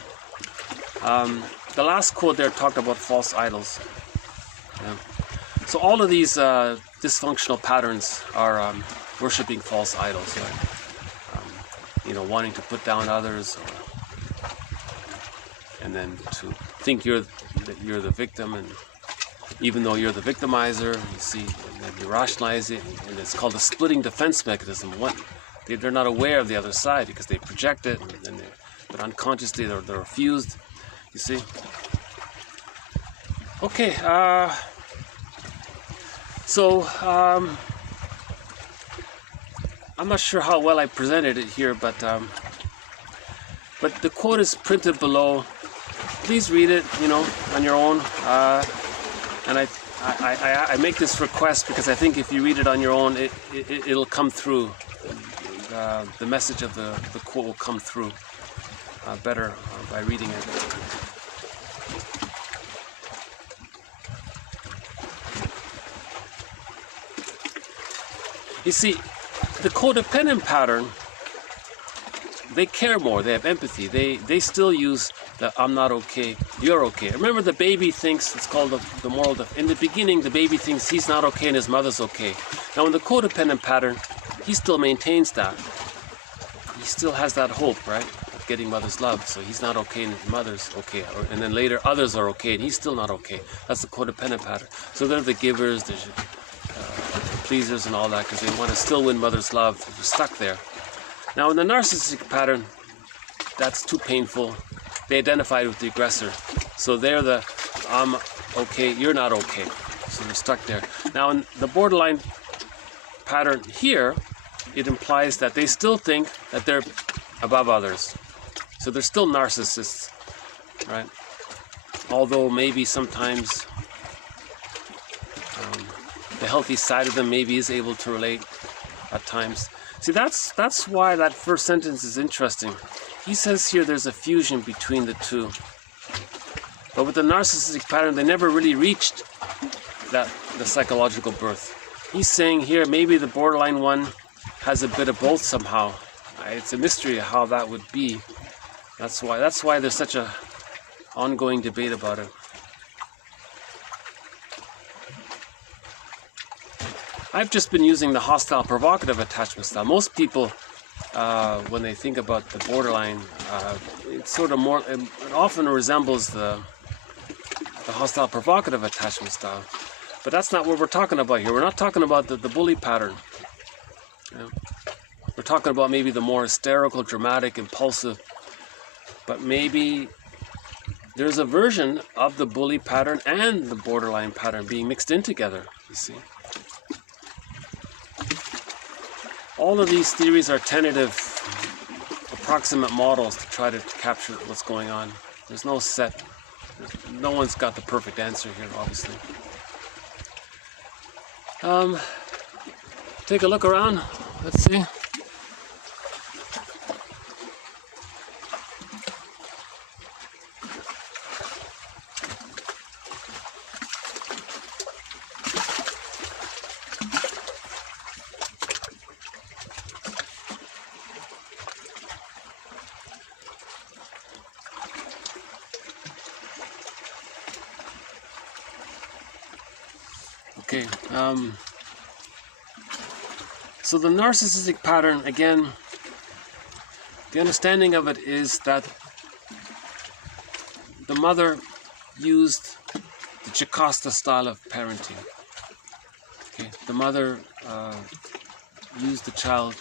The last quote there talked about false idols. Yeah. So all of these dysfunctional patterns are worshipping false idols, right? Wanting to put down others, and then to think that you're the victim, and even though you're the victimizer, you see, and then you rationalize it, and it's called a splitting defense mechanism. They're not aware of the other side because they project it, and but unconsciously they're fused. You see? Okay. So I'm not sure how well I presented it here, but the quote is printed below. Please read it, on your own. And I make this request because I think if you read it on your own, it'll come through. The message of the quote will come through better by reading it. You see, the codependent pattern, they care more, they have empathy, they still use the I'm not okay, you're okay. Remember, the baby thinks, it's called the moral, in the beginning the baby thinks he's not okay and his mother's okay. Now in the codependent pattern, he still maintains that. He still has that hope, right, of getting mother's love, so he's not okay and his mother's okay. And then later others are okay and he's still not okay. That's the codependent pattern. So they're the givers, the pleasers and all that, because they want to still win mother's love. They're stuck there. Now in the narcissistic pattern, that's too painful. They identify with the aggressor. So they're the I'm okay, you're not okay. So they're stuck there. Now in the borderline pattern here, it implies that they still think that they're above others. So they're still narcissists, right? Although maybe sometimes the healthy side of them maybe is able to relate at times. See, that's why that first sentence is interesting. He says here there's a fusion between the two. But with the narcissistic pattern, they never really reached the psychological birth. He's saying here maybe the borderline one has a bit of both somehow. It's a mystery how that would be. That's why there's such a ongoing debate about it. I've just been using the hostile provocative attachment style. Most people, when they think about the borderline, it's sort of more, it often resembles the hostile provocative attachment style. But that's not what we're talking about here. We're not talking about the bully pattern. We're talking about maybe the more hysterical, dramatic, impulsive, but maybe there's a version of the bully pattern and the borderline pattern being mixed in together, you see. All of these theories are tentative, approximate models to try to capture what's going on. There's no set, no one's got the perfect answer here, obviously. Take a look around, let's see. Okay, so the narcissistic pattern, again, the understanding of it is that the mother used the Decosta style of parenting. Okay, the mother used the child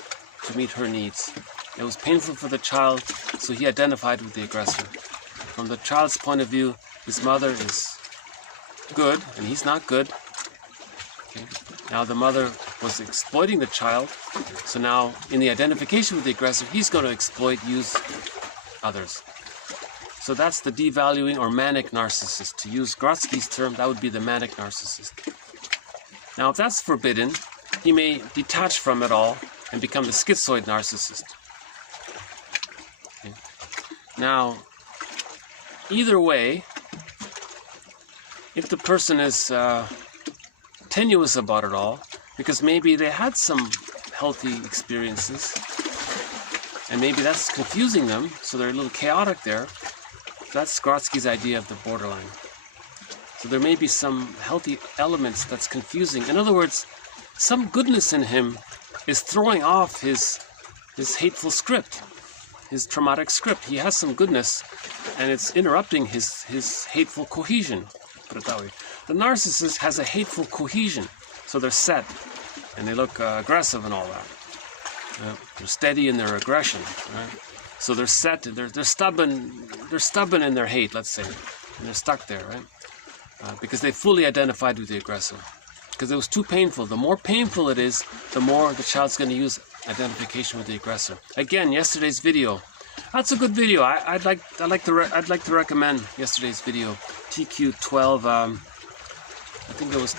to meet her needs. It was painful for the child, so he identified with the aggressor. From the child's point of view, his mother is good and he's not good. Okay. Now the mother was exploiting the child, so now in the identification with the aggressor, he's going to exploit, use others. So that's the devaluing or manic narcissist. To use Grotsky's term, that would be the manic narcissist. Now if that's forbidden, he may detach from it all and become the schizoid narcissist. Okay. Now, either way, if the person is tenuous about it all, because maybe they had some healthy experiences and maybe that's confusing them, so they're a little chaotic there. That's Grotsky's idea of the borderline. So there may be some healthy elements that's confusing. In other words, some goodness in him is throwing off his hateful script, his traumatic script. He has some goodness and it's interrupting his hateful cohesion, put it that way. The narcissist has a hateful cohesion, so they're set, and they look aggressive and all that. They're steady in their aggression, right? So they're set, they're stubborn in their hate, let's say, and they're stuck there, right? Because they fully identified with the aggressor. Because it was too painful. The more painful it is, the more the child's going to use identification with the aggressor. Again, yesterday's video. That's a good video. I'd like to recommend yesterday's video. TQ 12. I think it was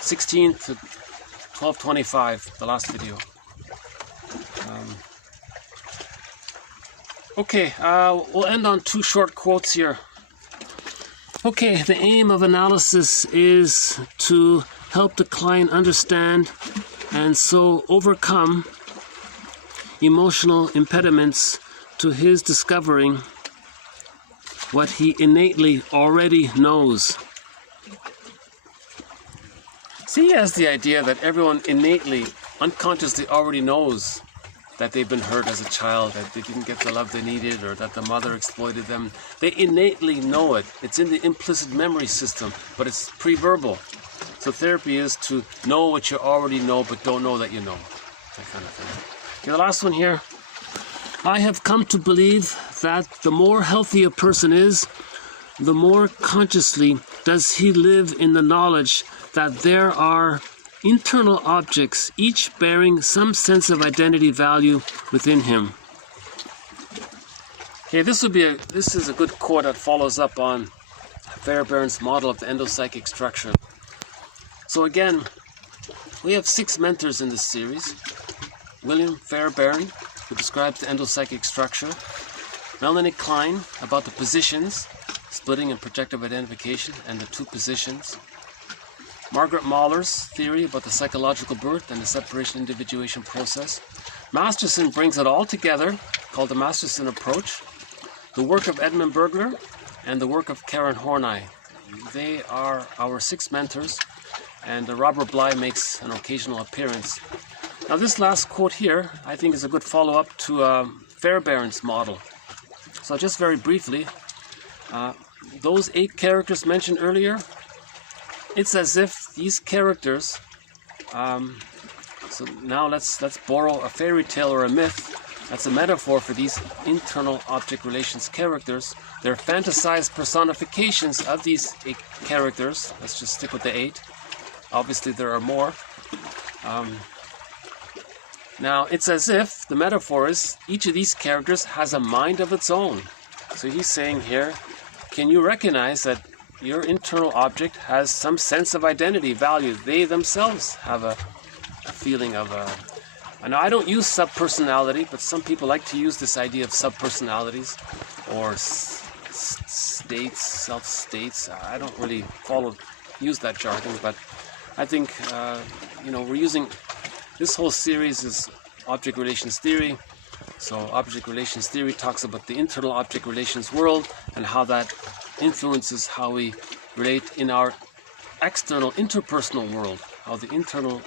16 to 12:25. The last video. Okay, we'll end on two short quotes here. Okay, the aim of analysis is to help the client understand and so overcome emotional impediments to his discovering what he innately already knows. See, he has the idea that everyone innately, unconsciously already knows that they've been hurt as a child, that they didn't get the love they needed, or that the mother exploited them. They innately know it. It's in the implicit memory system, but it's pre-verbal. So therapy is to know what you already know, but don't know that you know. That kind of thing. Okay, the last one here. I have come to believe that the more healthy a person is, the more consciously does he live in the knowledge that there are internal objects, each bearing some sense of identity value within him. Okay, this is a good quote that follows up on Fairbairn's model of the endopsychic structure. So again, we have 6 mentors in this series. William Fairbairn, who describes the endopsychic structure. Melanie Klein, about the positions, splitting and projective identification, and the 2 positions. Margaret Mahler's theory about the psychological birth and the separation individuation process. Masterson brings it all together, called the Masterson approach. The work of Edmund Bergler and the work of Karen Horney. They are our 6 mentors, and Robert Bly makes an occasional appearance. Now this last quote here, I think, is a good follow-up to Fairbairn's model. So just very briefly, those 8 characters mentioned earlier, it's as if these characters, so now let's borrow a fairy tale or a myth. That's a metaphor for these internal object relations characters. They're fantasized personifications of these 8 characters. Let's just stick with the 8. Obviously there are more. Now it's as if the metaphor is each of these characters has a mind of its own. So he's saying here, can you recognize that your internal object has some sense of identity, value? They themselves have a feeling of a... And I don't use subpersonality, but some people like to use this idea of subpersonalities or states, self-states. I don't really use that jargon, but I think, we're using... This whole series is object relations theory. So object relations theory talks about the internal object relations world and how that influences how we relate in our external interpersonal world, how the internal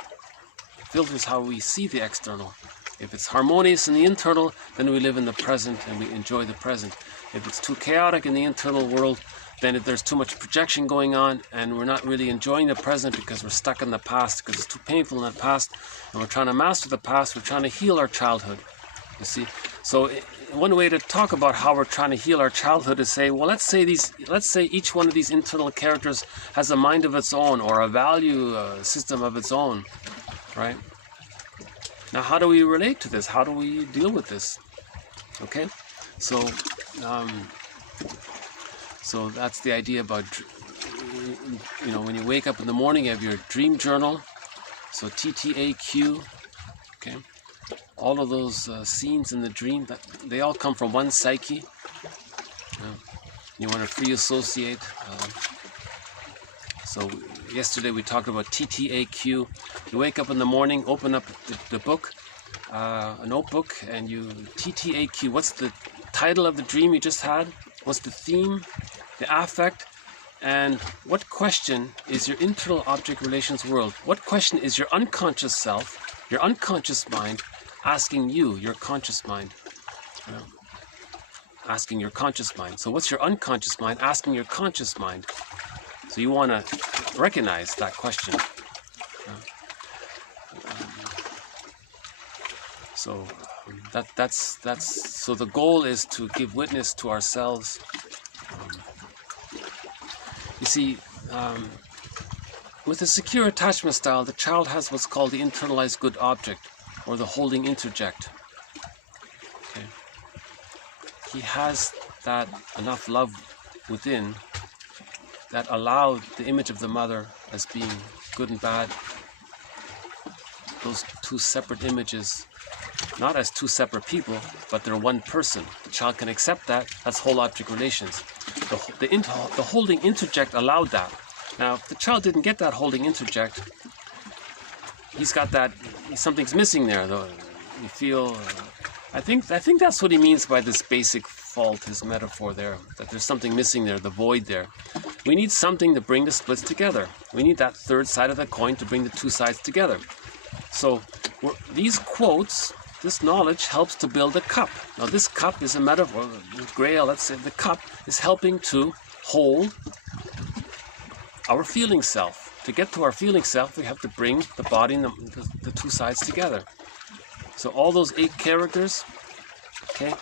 filters how we see the external. If it's harmonious in the internal, then we live in the present and we enjoy the present. If it's too chaotic in the internal world, then if there's too much projection going on and we're not really enjoying the present because we're stuck in the past, because it's too painful in the past, and we're trying to master the past, we're trying to heal our childhood. You see? So one way to talk about how we're trying to heal our childhood is say, well, let's say each one of these internal characters has a mind of its own or a value system of its own, right? Now, how do we relate to this? How do we deal with this? Okay, so so that's the idea about, when you wake up in the morning, you have your dream journal. So TTAQ, okay. All of those scenes in the dream, they all come from one psyche. You want to free associate. So yesterday we talked about TTAQ. You wake up in the morning, open up the book, a notebook, and you TTAQ. What's the title of the dream you just had? What's the theme, the affect, and what question is your internal object relations world? What question is your unconscious self, your unconscious mind, asking you, your conscious mind? Asking your conscious mind. So what's your unconscious mind asking your conscious mind? So you want to recognize that question. So that's so the goal is to give witness to ourselves. You see, with a secure attachment style, the child has what's called the internalized good object, or the holding interject. Okay. He has that enough love within that allowed the image of the mother as being good and bad, those 2 separate images, not as 2 separate people, but they're one person. The child can accept that. That's whole object relations. The holding interject allowed that. Now, if the child didn't get that holding interject, he's got that. Something's missing there, though. You feel. I think that's what he means by this basic fault, his metaphor there. That there's something missing there, the void there. We need something to bring the splits together. We need that third side of the coin to bring the 2 sides together. So these quotes, this knowledge helps to build a cup. Now this cup is a metaphor, Grail, let's say the cup is helping to hold our feeling self. To get to our feeling self, we have to bring the body and the 2 sides together. So all those 8 characters, okay,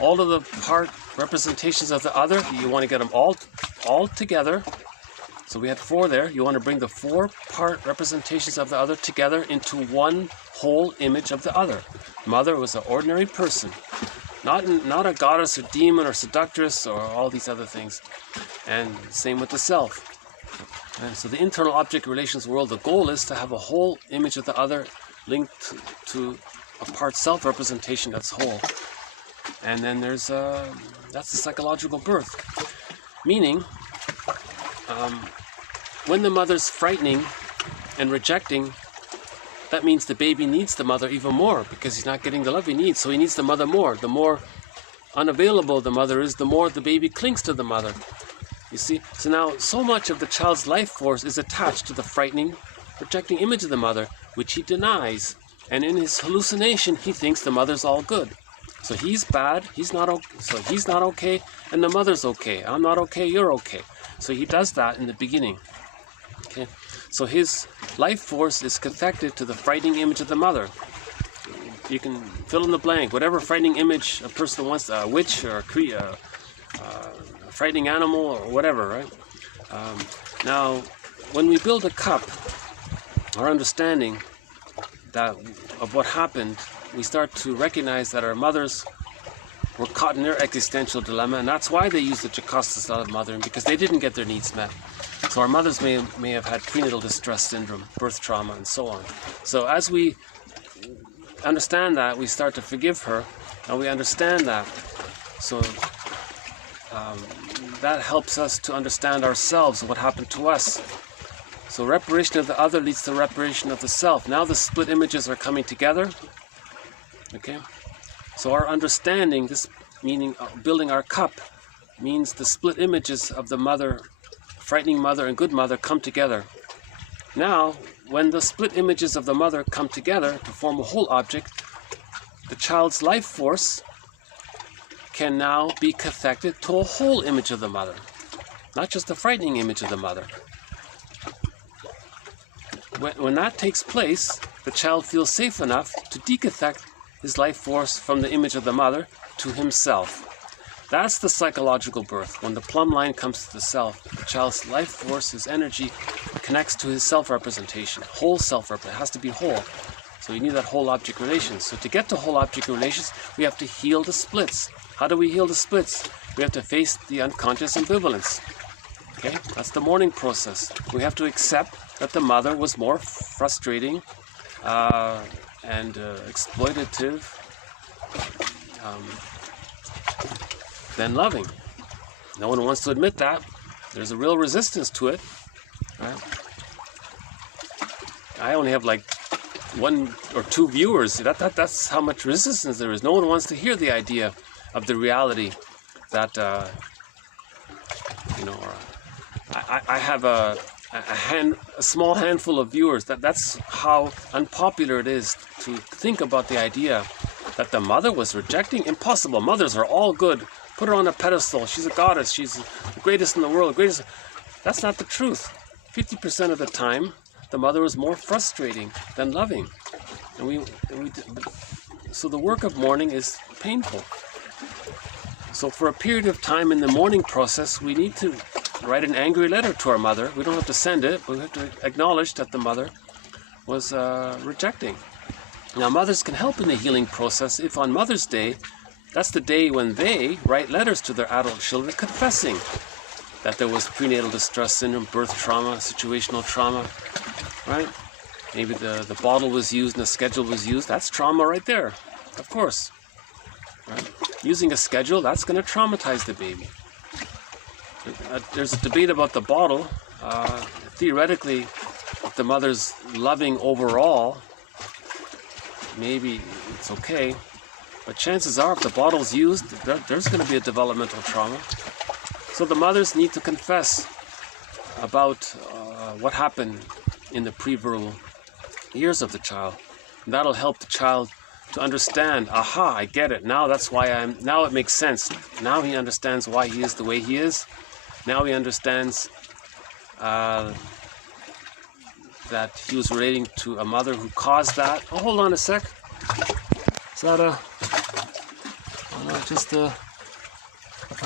all of the part representations of the other, you want to get them all together. So we had 4 there. You want to bring the 4 part representations of the other together into one whole image of the other. Mother was an ordinary person, not a goddess or demon or seductress or all these other things. And same with the self. And so the internal object relations world, the goal is to have a whole image of the other linked to a part self representation that's whole. And then there's that's the psychological birth, meaning when the mother's frightening and rejecting, that means the baby needs the mother even more because he's not getting the love he needs, so he needs the mother more. The more unavailable the mother is, the more the baby clings to the mother. You see? So now, so much of the child's life force is attached to the frightening, rejecting image of the mother, which he denies. And in his hallucination, he thinks the mother's all good. So he's bad, he's not okay, and the mother's okay. I'm not okay, you're okay. So he does that in the beginning. Okay? So his life force is connected to the frightening image of the mother. You can fill in the blank. Whatever frightening image a person wants, a witch or a frightening animal or whatever, right? Now, when we build a cup, our understanding of what happened, we start to recognize that our mothers were caught in their existential dilemma, and that's why they used the Decosta style of mothering, because they didn't get their needs met. So our mothers may have had prenatal distress syndrome, birth trauma, and so on. So as we understand that, we start to forgive her, and we understand that. So that helps us to understand ourselves and what happened to us. So reparation of the other leads to reparation of the self. Now the split images are coming together. Okay? So our understanding, this meaning building our cup, means the split images of the mother, frightening mother and good mother, come together. Now, when the split images of the mother come together to form a whole object, the child's life force can now be cathected to a whole image of the mother, not just a frightening image of the mother. When that takes place, the child feels safe enough to decathect his life force from the image of the mother to himself. That's the psychological birth. When the plumb line comes to the self, the child's life force, his energy, connects to his self-representation. Whole self-representation. It has to be whole. So you need that whole object relations. So to get to whole object relations, we have to heal the splits. How do we heal the splits? We have to face the unconscious ambivalence. Okay? That's the mourning process. We have to accept that the mother was more frustrating and exploitative than loving. No one wants to admit that. There's a real resistance to it. Right? I only have like 1 or 2 viewers. That's how much resistance there is. No one wants to hear the idea of the reality that I have a small handful of viewers. That's how unpopular it is to think about the idea that the mother was rejecting. Impossible. Mothers are all good. Put her on a pedestal. She's a goddess. She's the greatest in the world. Greatest. That's not the truth. 50% of the time, the mother was more frustrating than loving. So the work of mourning is painful. So for a period of time in the mourning process, we need to write an angry letter to our mother. We don't have to send it, but we have to acknowledge that the mother was rejecting. Now, mothers can help in the healing process if on Mother's Day, that's the day when they write letters to their adult children confessing that there was prenatal distress syndrome, birth trauma, situational trauma, right? Maybe the bottle was used and the schedule was used. That's trauma right there, of course. Right? Using a schedule, that's going to traumatize the baby. There's a debate about the bottle. Theoretically, if the mother's loving overall, maybe it's okay. But chances are, if the bottle's used, there's going to be a developmental trauma. So the mothers need to confess about what happened in the pre-verbal years of the child. And that'll help the child to understand, aha, I get it. Now that's why now it makes sense. Now he understands why he is the way he is. Now he understands that he was relating to a mother who caused that. Oh, hold on a sec. Is that oh,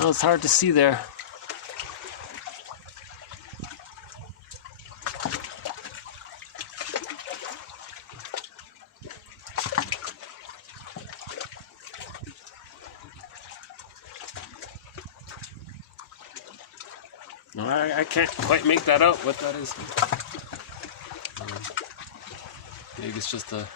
it's hard to see there. No, I can't quite make that out, what that is. Maybe it's just a...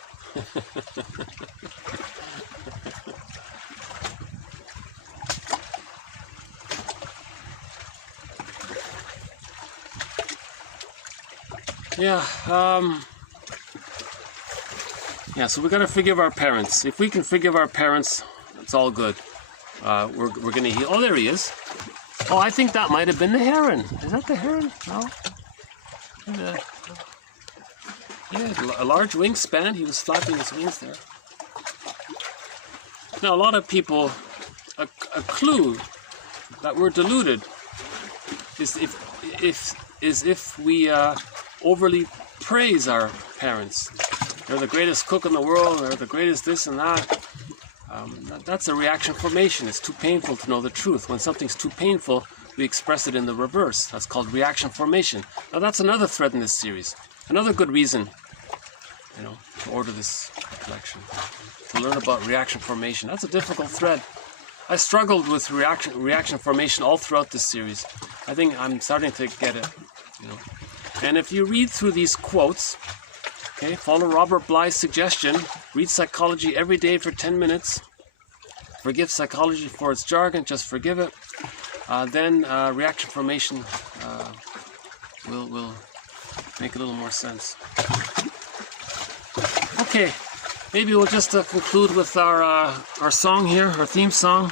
Yeah, so we got to forgive our parents. If we can forgive our parents, it's all good. We're going to heal. Oh, there he is. Oh, I think that might have been the heron. Is that the heron? No. Yeah, a large wingspan. He was flapping his wings there. Now, a lot of people, a clue that we're deluded is if we overly praise our parents. they're the greatest cook in the world, they're the greatest this and that. That's a reaction formation. It's too painful to know the truth. When something's too painful, we express it in the reverse. That's called reaction formation. Now that's another thread in this series. Another good reason, to order this collection, to learn about reaction formation. That's a difficult thread. I struggled with reaction formation all throughout this series. I think I'm starting to get it, And if you read through these quotes, okay, follow Robert Bly's suggestion, read psychology every day for 10 minutes, forgive psychology for its jargon, just forgive it, then reaction formation will make a little more sense. Okay, maybe we'll just conclude with our song here, our theme song.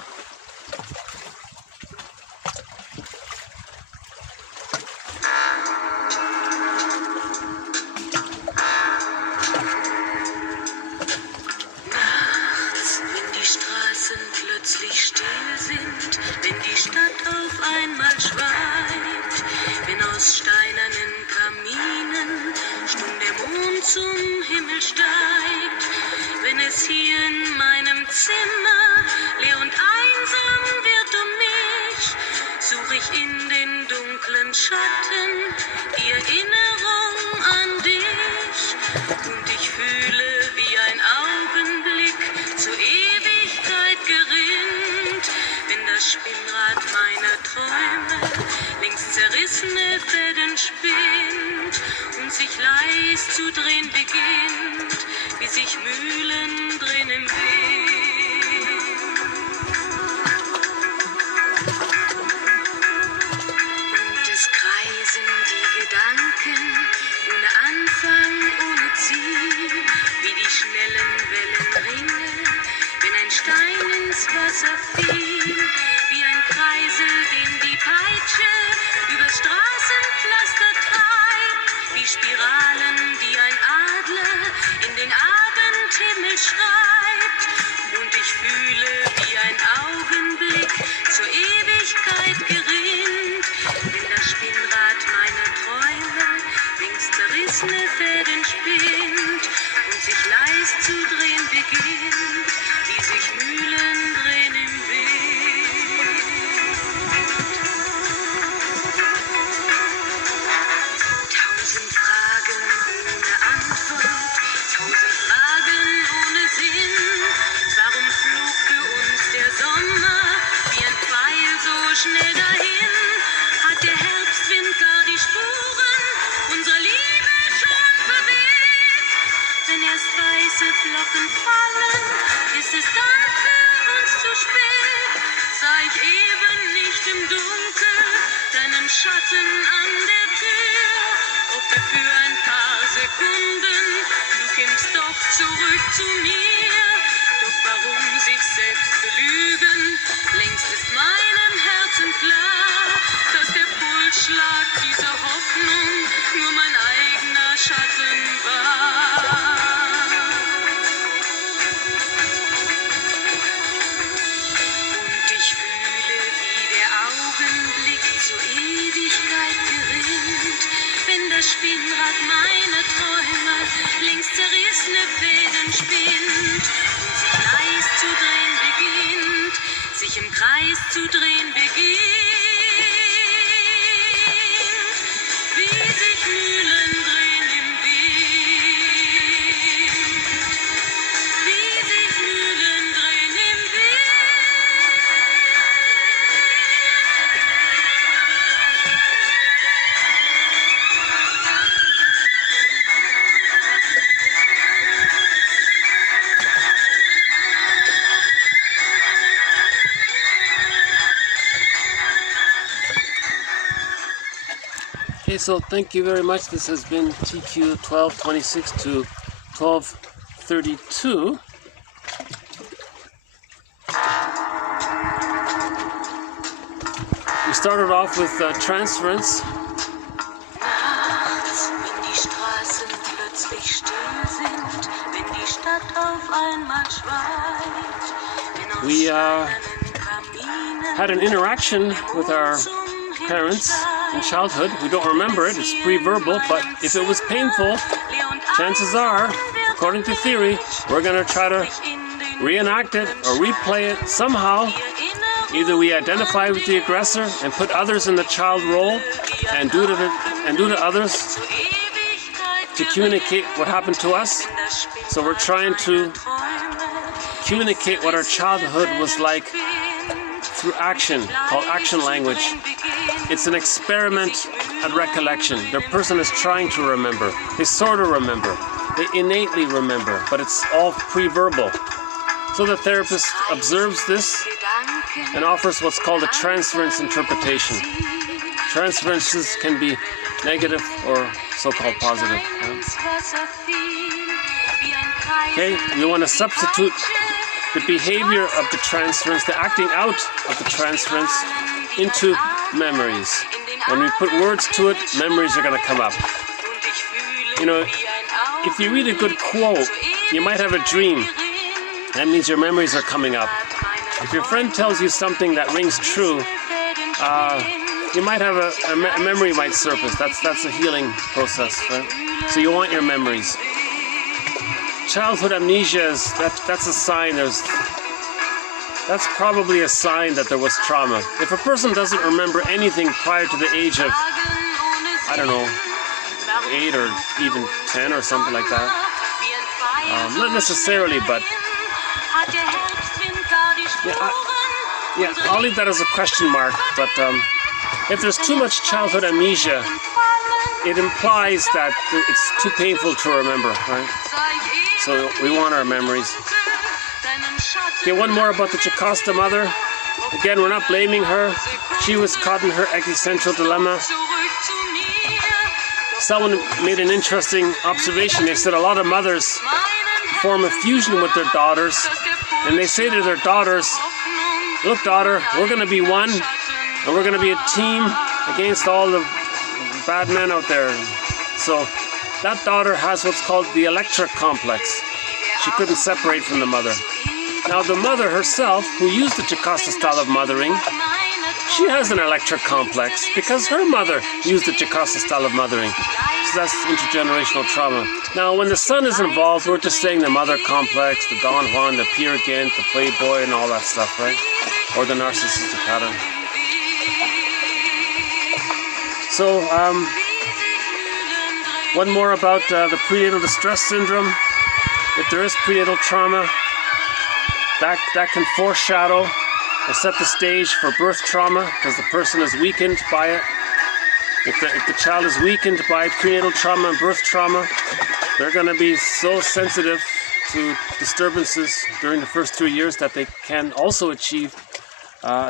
So thank you very much. This has been TQ 1226 to 1232. We started off with Transference. We had an interaction with our parents in childhood. We don't remember it, it's pre-verbal, but if it was painful, chances are according to theory, we're going to try to reenact it or replay it somehow. Either we identify with the aggressor and put others in the child role and do to others to communicate what happened to us. So we're trying to communicate what our childhood was like through action, called action language. It's an experiment at recollection. The person is trying to remember. They sort of remember. They innately remember, but it's all pre-verbal. So the therapist observes this and offers what's called a transference interpretation. Transferences can be negative or so-called positive. Okay, we want to substitute the behavior of the transference, the acting out of the transference, into memories. When we put words to it, memories are going to come up. You know, if you read a good quote, you might have a dream. That means your memories are coming up. If your friend tells you something that rings true, you might have a memory might surface. That's a healing process, right? So you want your memories. Childhood amnesia is that's a sign. That's probably a sign that there was trauma. If a person doesn't remember anything prior to the age of, I don't know, 8 or even 10 or something like that, not necessarily, but I'll leave that as a question mark. But if there's too much childhood amnesia, it implies that it's too painful to remember, right? So we want our memories. Okay, one more about the Decosta mother. Again, we're not blaming her. She was caught in her existential dilemma. Someone made an interesting observation. They said a lot of mothers form a fusion with their daughters, and they say to their daughters, look, daughter, we're going to be one, and we're going to be a team against all the bad men out there. So that daughter has what's called the electric complex. She couldn't separate from the mother. Now the mother herself, who used the Decosta style of mothering, she has an electric complex because her mother used the Decosta style of mothering. So that's intergenerational trauma. Now when the son is involved, we're just saying the mother complex, the Don Juan, the Peer Gynt, the Playboy, and all that stuff, right? Or the narcissistic pattern. So, one more about the prenatal distress syndrome. If there is prenatal trauma, that can foreshadow or set the stage for birth trauma because the person is weakened by it. If the child is weakened by prenatal trauma and birth trauma, they're going to be so sensitive to disturbances during the first 2 years that they can also achieve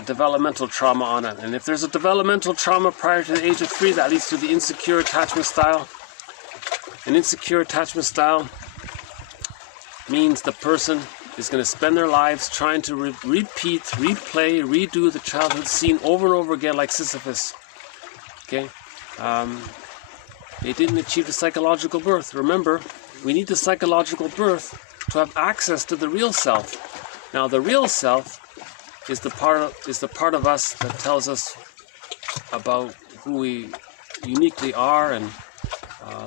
developmental trauma on it. And if there's a developmental trauma prior to the age of 3, that leads to the insecure attachment style. An insecure attachment style means the person is going to spend their lives trying to repeat, replay, redo the childhood scene over and over again like Sisyphus. Okay? They didn't achieve the psychological birth. Remember, we need the psychological birth to have access to the real self. Now, the real self is the part of us that tells us about who we uniquely are, and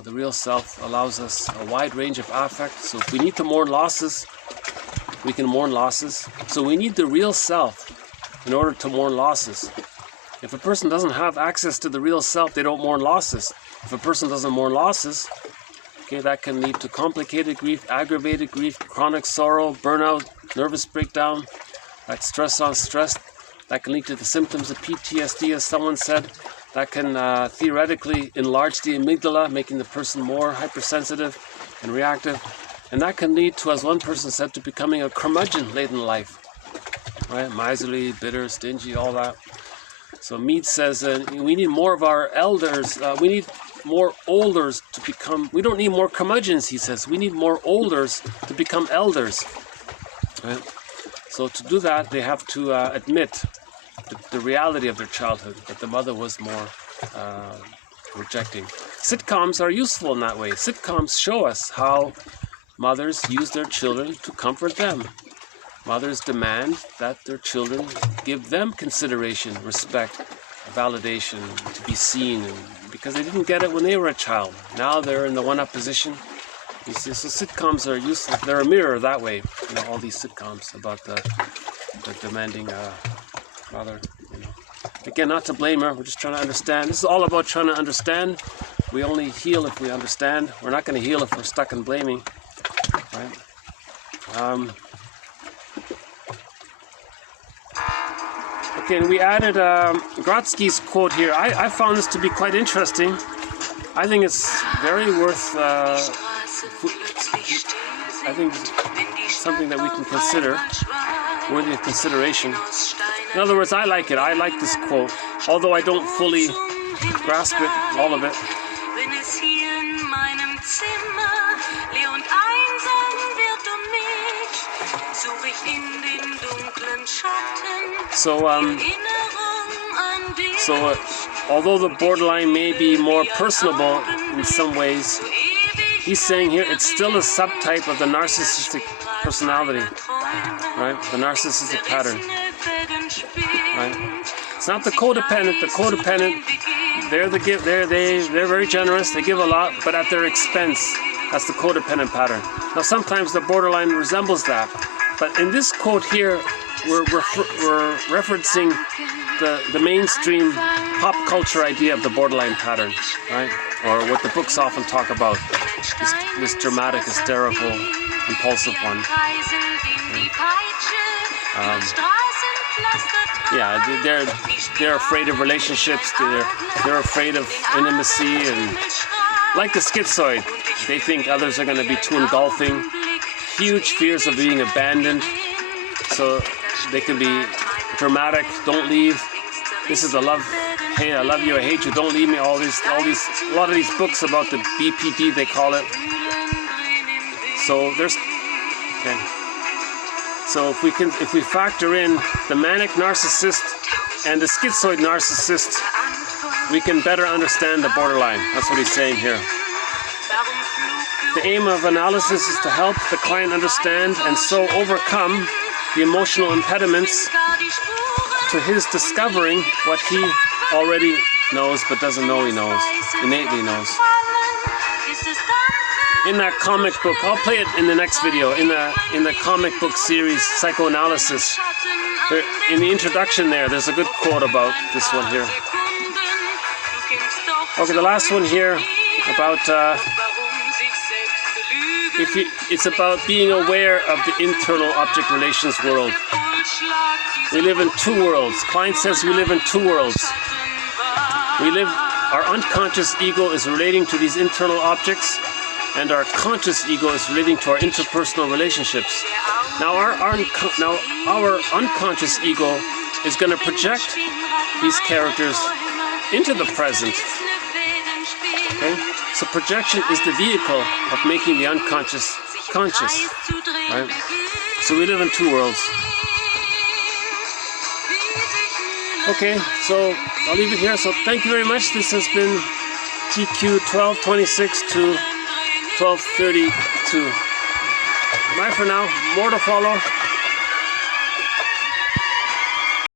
the real self allows us a wide range of affect. So if we need to mourn losses, we can mourn losses. So we need the real self in order to mourn losses. If a person doesn't have access to the real self, they don't mourn losses. If a person doesn't mourn losses, okay, that can lead to complicated grief, aggravated grief, chronic sorrow, burnout, nervous breakdown, like stress on stress. That can lead to the symptoms of PTSD, as someone said. That can theoretically enlarge the amygdala, making the person more hypersensitive and reactive. And that can lead to, as one person said, to becoming a curmudgeon late in life. Right? Miserly, bitter, stingy, all that. So Mead says we need more of our elders. We need more olders to become... We don't need more curmudgeons, he says. We need more olders to become elders. Right? So to do that, they have to admit the reality of their childhood, that the mother was more rejecting. Sitcoms are useful in that way. Sitcoms show us how mothers use their children to comfort them. Mothers demand that their children give them consideration, respect, validation, to be seen, because they didn't get it when they were a child. Now they're in the one-up position, You see, so sitcoms are useful. They're a mirror that way. You know, all these sitcoms about the demanding father. You know, again, not to blame her. We're just trying to understand. This is all about trying to understand. We only heal if we understand. We're not going to heal if we're stuck in blaming, right? Okay, and we added Grotsky's quote here. I found this to be quite interesting. I think it's very worth. I think something that we can consider, worthy of consideration. In other words, I like it. I like this quote, although I don't fully grasp it, all of it. So, although the borderline may be more personable in some ways, he's saying here it's still a subtype of the narcissistic personality, right? The narcissistic pattern, right? It's not the codependent. The codependent, they're very generous. They give a lot, but at their expense. That's the codependent pattern. Now, sometimes the borderline resembles that, but in this quote here, we're referencing the mainstream pop culture idea of the borderline pattern, right? Or what the books often talk about, this dramatic, hysterical, impulsive one. Yeah, they're afraid of relationships. They're afraid of intimacy, and like the schizoid, they think others are going to be too engulfing. Huge fears of being abandoned. So they can be dramatic. Don't leave. This is a love. Hey, I love you. I hate you. Don't leave me. A lot of these books about the BPD, they call it. So there's. Okay. So if we factor in the manic narcissist and the schizoid narcissist, we can better understand the borderline. That's what he's saying here. The aim of analysis is to help the client understand and so overcome the emotional impediments to his discovering what he already knows but doesn't know he knows, innately knows. In that comic book, I'll play it in the next video, in the comic book series Psychoanalysis, in the introduction there's a good quote about this one here. Okay, the last one here about it's about being aware of the internal object relations world. We live in two worlds. Klein says we live in two worlds. Our unconscious ego is relating to these internal objects, and our conscious ego is relating to our interpersonal relationships. Now our unconscious ego is going to project these characters into the present. Okay? So projection is the vehicle of making the unconscious conscious, right? So we live in two worlds. Okay, so I'll leave it here. So thank you very much. This has been TQ 1226 to 1232. Bye for now. More to follow.